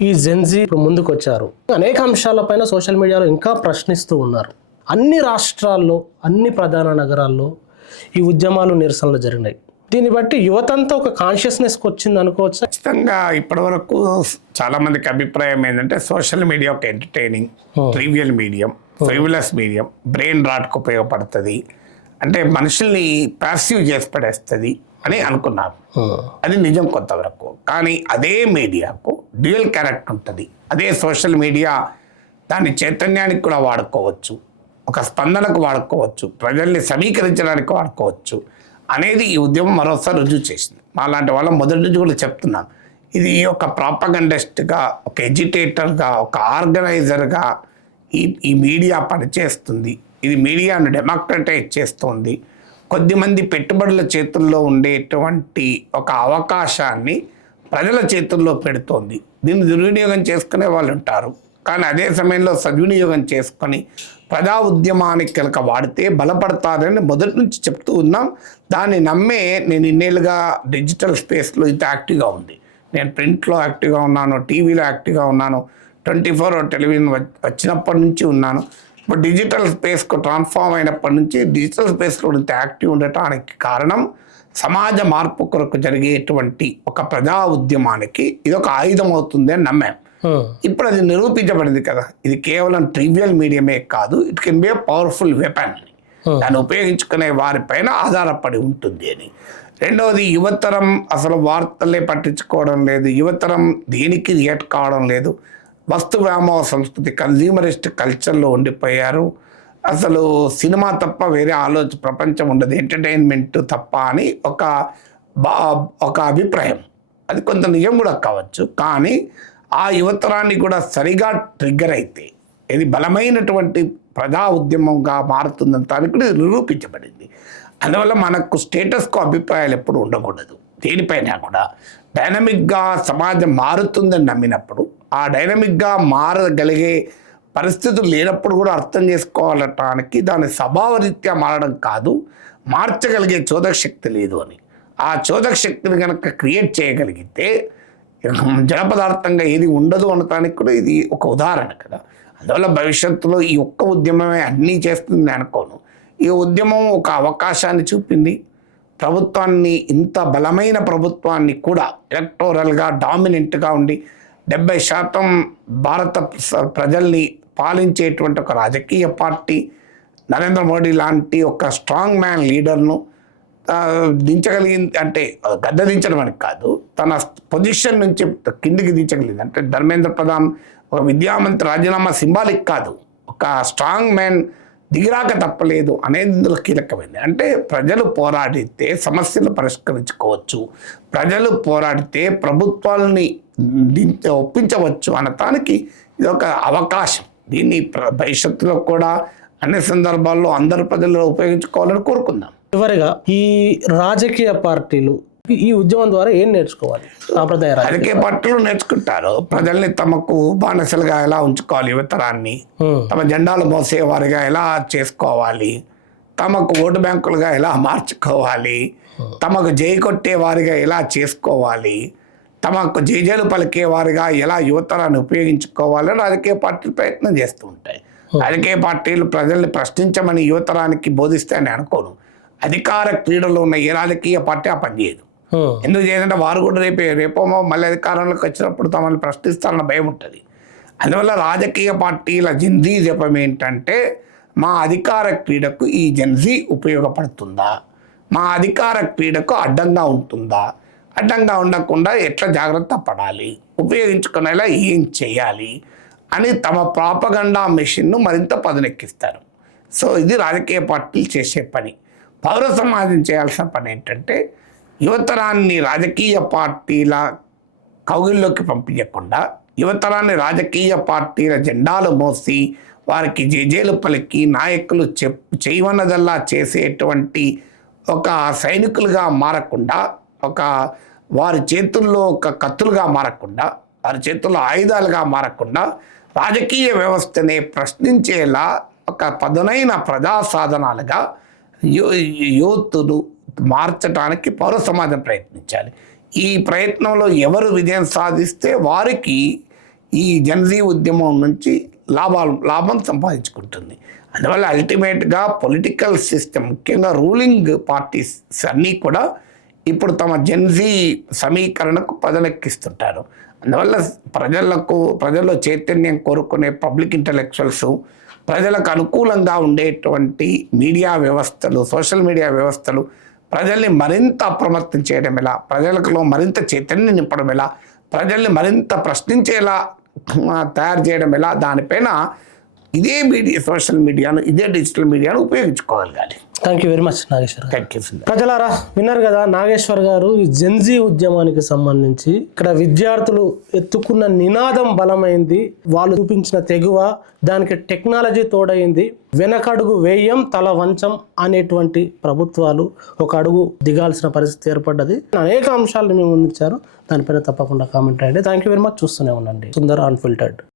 ఈ జెన్జీ ఇప్పుడు ముందుకు వచ్చారు, అనేక అంశాలపైన సోషల్ మీడియాలో ఇంకా ప్రశ్నిస్తూ ఉన్నారు. అన్ని రాష్ట్రాల్లో, అన్ని ప్రధాన నగరాల్లో ఈ ఉద్యమాలు, నిరసనలు జరిగినాయి. దీన్ని బట్టి యువతంతా ఒక కాన్షియస్నెస్కి వచ్చింది అనుకోవచ్చు. ఖచ్చితంగా ఇప్పటివరకు చాలా మందికి అభిప్రాయం ఏంటంటే, సోషల్ మీడియా ఒక entertaining, trivial medium, frivolous medium, brain రాట్కు ఉపయోగపడుతుంది, అంటే మనుషుల్ని ప్యాసివ్ చేసి పడేస్తుంది అని అనుకున్నారు. అది నిజం కొంతవరకు. కానీ అదే మీడియాకు డ్యూయల్ క్యారెక్టర్ ఉంటుంది. అదే సోషల్ మీడియా దాని చైతన్యానికి కూడా వాడుకోవచ్చు, ఒక స్పందనకు వాడుకోవచ్చు, ప్రజల్ని సమీకరించడానికి వాడుకోవచ్చు అనేది ఈ ఉద్యమం మరోసారి రుజువు చేసింది. మాలాంటి వాళ్ళ మొదటి నుంచి కూడా చెప్తున్నాం, ఇది ఒక ప్రాపగండిస్ట్గా, ఒక ఎడ్యుటేటర్గా, ఒక ఆర్గనైజర్గా ఈ మీడియా పనిచేస్తుంది. ఇది మీడియాను డెమోక్రటైజ్ చేస్తుంది. కొద్దిమంది పెట్టుబడుల చేతుల్లో ఉండేటువంటి ఒక అవకాశాన్ని ప్రజల చేతుల్లో పెడుతోంది. దీన్ని దుర్వినియోగం చేసుకునే వాళ్ళు ఉంటారు, కానీ అదే సమయంలో సద్వినియోగం చేసుకొని ప్రజా ఉద్యమానికి కనుక వాడితే బలపడతారని మొదటి నుంచి చెప్తూ ఉన్నాం. దాన్ని నమ్మే నేను ఇన్నేళ్ళుగా డిజిటల్ స్పేస్లో ఇంత యాక్టివ్గా ఉంది. నేను ప్రింట్లో యాక్టివ్గా ఉన్నాను, టీవీలో యాక్టివ్గా ఉన్నాను, 24 టెలివిజన్ వచ్చినప్పటి నుంచి ఉన్నాను. ఇప్పుడు డిజిటల్ స్పేస్కు ట్రాన్స్ఫార్మ్ అయినప్పటి నుంచి డిజిటల్ స్పేస్లో ఇంత యాక్టివ్ ఉండటానికి కారణం సమాజ మార్పు కొరకు జరిగేటువంటి ఒక ప్రజా ఉద్యమానికి ఇది ఒక ఆయుధం అవుతుంది అని నమ్మాం. ఇప్పుడు అది నిరూపించబడింది కదా, ఇది కేవలం ట్రివియల్ మీడియమే కాదు, it can be a powerful weapon అని, దాన్ని ఉపయోగించుకునే వారిపైన ఆధారపడి ఉంటుంది అని. రెండవది, యువతరం అసలు వార్తలే పట్టించుకోవడం లేదు, యువతరం దేనికి రియాక్ట్ కావడం లేదు, వస్తు వ్యామోహ సంస్కృతి కన్జ్యూమరిస్ట్ కల్చర్లో ఉండిపోయారు. అసలు సినిమా తప్ప వేరే ప్రపంచం ఉండదు, ఎంటర్టైన్మెంట్ తప్ప అని ఒక అభిప్రాయం. అది కొంత నిజం కూడా కావచ్చు, కానీ ఆ యువతరాన్ని కూడా సరిగా ట్రిగ్గర్ అయితే ఇది బలమైనటువంటి ప్రజా ఉద్యమంగా మారుతుందని దానికి కూడా నిరూపించబడింది. అందువల్ల మనకు స్టేటస్కు అభిప్రాయాలు ఎప్పుడు ఉండకూడదు. దేనిపైనా కూడా డైనమిక్గా సమాజం మారుతుందని నమ్మినప్పుడు, ఆ డైనమిక్గా మారగలిగే పరిస్థితులు లేనప్పుడు కూడా అర్థం చేసుకోవాలటానికి దాని స్వభావరీత్యా మారడం కాదు, మార్చగలిగే చోదక శక్తి లేదు అని. ఆ చోదక శక్తిని కనుక క్రియేట్ చేయగలిగితే జడ పదార్థంగా ఏది ఉండదు అనటానికి కూడా ఇది ఒక ఉదాహరణ కదా. అందువల్ల భవిష్యత్తులో ఈ ఒక్క ఉద్యమమే అన్నీ చేస్తుంది అనుకోను. ఈ ఉద్యమం ఒక అవకాశాన్ని చూపింది. ప్రభుత్వాన్ని, ఇంత బలమైన ప్రభుత్వాన్ని కూడా ఎలక్టోరల్గా డామినెంట్గా ఉండి 70% భారత ప్రజల్ని పాలించేటువంటి ఒక రాజకీయ పార్టీ, నరేంద్ర మోడీ లాంటి ఒక స్ట్రాంగ్ మ్యాన్ లీడర్ను దించగలిగింది. అంటే గద్దె దించడం అని కాదు, తన పొజిషన్ నుంచి కిందికి దించగలిగింది. అంటే ధర్మేంద్ర ప్రధాన్ ఒక విద్యామంత్రి రాజీనామా సింబాలిక్ కాదు, ఒక స్ట్రాంగ్ మ్యాన్ దిగిరాక తప్పలేదు అనేది ఇందులో కీలకమైంది. అంటే ప్రజలు పోరాడితే సమస్యలు పరిష్కరించుకోవచ్చు, ప్రజలు పోరాడితే ప్రభుత్వాలని ఒప్పించవచ్చు అనటానికి ఇది ఒక అవకాశం. దీన్ని భవిష్యత్తులో కూడా అన్ని సందర్భాల్లో అందరు ప్రజలు ఉపయోగించుకోవాలని కోరుకుందాం. చివరిగా ఈ రాజకీయ పార్టీలు ఈ ఉద్యమం ద్వారా ఏం నేర్చుకోవాలి? సాంప్రదాయ రాజకీయ పార్టీలు నేర్చుకుంటారు ప్రజల్ని తమకు బానిసలుగా ఎలా ఉంచుకోవాలి, యువతరాన్ని తమ జెండాలు మోసేవారిగా ఎలా చేసుకోవాలి, తమకు ఓటు బ్యాంకులుగా ఎలా మార్చుకోవాలి, తమకు జై కొట్టే వారిగా ఎలా చేసుకోవాలి, తమకు జేజేలు పలికే వారిగా ఎలా యువతరాన్ని ఉపయోగించుకోవాలని రాజకీయ పార్టీలు ప్రయత్నం చేస్తూ ఉంటాయి. రాజకీయ పార్టీలు ప్రజల్ని ప్రశ్నించమని యువతరానికి బోధిస్తాయని అనుకోను. అధికార క్రీడలో ఉన్న ఏ రాజకీయ పార్టీ ఆ పనిచేయదు. ఎందుకు చేయదంటే వారు కూడా రేపో మళ్ళీ అధికారంలోకి వచ్చినప్పుడు తమని ప్రశ్నిస్తారన్న భయం ఉంటుంది. అందువల్ల రాజకీయ పార్టీల జెన్జీ జపం ఏంటంటే, మా అధికార క్రీడకు ఈ జెన్జీ ఉపయోగపడుతుందా, మా అధికార క్రీడకు అడ్డంగా ఉంటుందా, అడ్డంగా ఉండకుండా ఎట్లా జాగ్రత్త పడాలి, ఉపయోగించుకునేలా ఏం చేయాలి అని తమ ప్రాపగండా మెషిన్ను మరింత పదునెక్కిస్తారు. సో ఇది రాజకీయ పార్టీలు చేసే పని. పౌర సమాజం చేయాల్సిన పని ఏంటంటే, యువతరాన్ని రాజకీయ పార్టీల కౌగిల్లోకి పంపించకుండా, యువతరాన్ని రాజకీయ పార్టీల జెండాలు మోసి వారికి జేజేలు పలికి నాయకులు చేయవన్నదల్లా చేసేటువంటి ఒక సైనికులుగా మారకుండా, ఒక వారి చేతుల్లో ఒక కత్తులుగా మారకుండా, వారి చేతుల్లో ఆయుధాలుగా మారకుండా, రాజకీయ వ్యవస్థని ప్రశ్నించేలా ఒక పదునైన ప్రజా సాధనాలుగా యూత్ను మార్చడానికి పౌర సమాజం ప్రయత్నించాలి. ఈ ప్రయత్నంలో ఎవరు విజయం సాధిస్తే వారికి ఈ జనజీ ఉద్యమం నుంచి లాభం సంపాదించుకుంటుంది. అందువల్ల అల్టిమేట్గా పొలిటికల్ సిస్టమ్, ముఖ్యంగా రూలింగ్ పార్టీస్ అన్నీ కూడా ఇప్పుడు తమ జెన్జీ సమీకరణకు పదనెక్కిస్తుంటారు. అందువల్ల ప్రజల్లో చైతన్యం కోరుకునే పబ్లిక్ ఇంటలెక్చువల్స్, ప్రజలకు అనుకూలంగా ఉండేటువంటి మీడియా వ్యవస్థలు, సోషల్ మీడియా వ్యవస్థలు ప్రజల్ని మరింత అప్రమత్తం చేయడం ఎలా, ప్రజలలో మరింత చైతన్యం నింపడం ఎలా, ప్రజల్ని మరింత ప్రశ్నించేలా తయారు చేయడం ఎలా, దానిపైన ఇదే మీడియా, సోషల్ మీడియాను, ఇదే డిజిటల్ మీడియాను ఉపయోగించుకోగలగాలి. Thank you very much Nageshwar garu. Thank you. ప్రజలారా విన్నారు కదా, నాగేశ్వర్ గారు ఈ జెన్జీ ఉద్యమానికి సంబంధించి ఇక్కడ విద్యార్థులు ఎత్తుకున్న నినాదం బలమైంది, వాళ్ళు చూపించిన తెగువ, దానికి టెక్నాలజీ తోడైంది. వెనకడుగు వేయం తల వంచం అనేటువంటి ప్రభుత్వాలు ఒక అడుగు దిగాల్సిన పరిస్థితి ఏర్పడ్డది. అనేక అంశాలను మేము ముందుంచారు, దానిపైన తప్పకుండా కామెంట్ అయ్యండి. Thank you very much. చూస్తూనే ఉండండి సుందర అన్ఫిల్టర్డ్.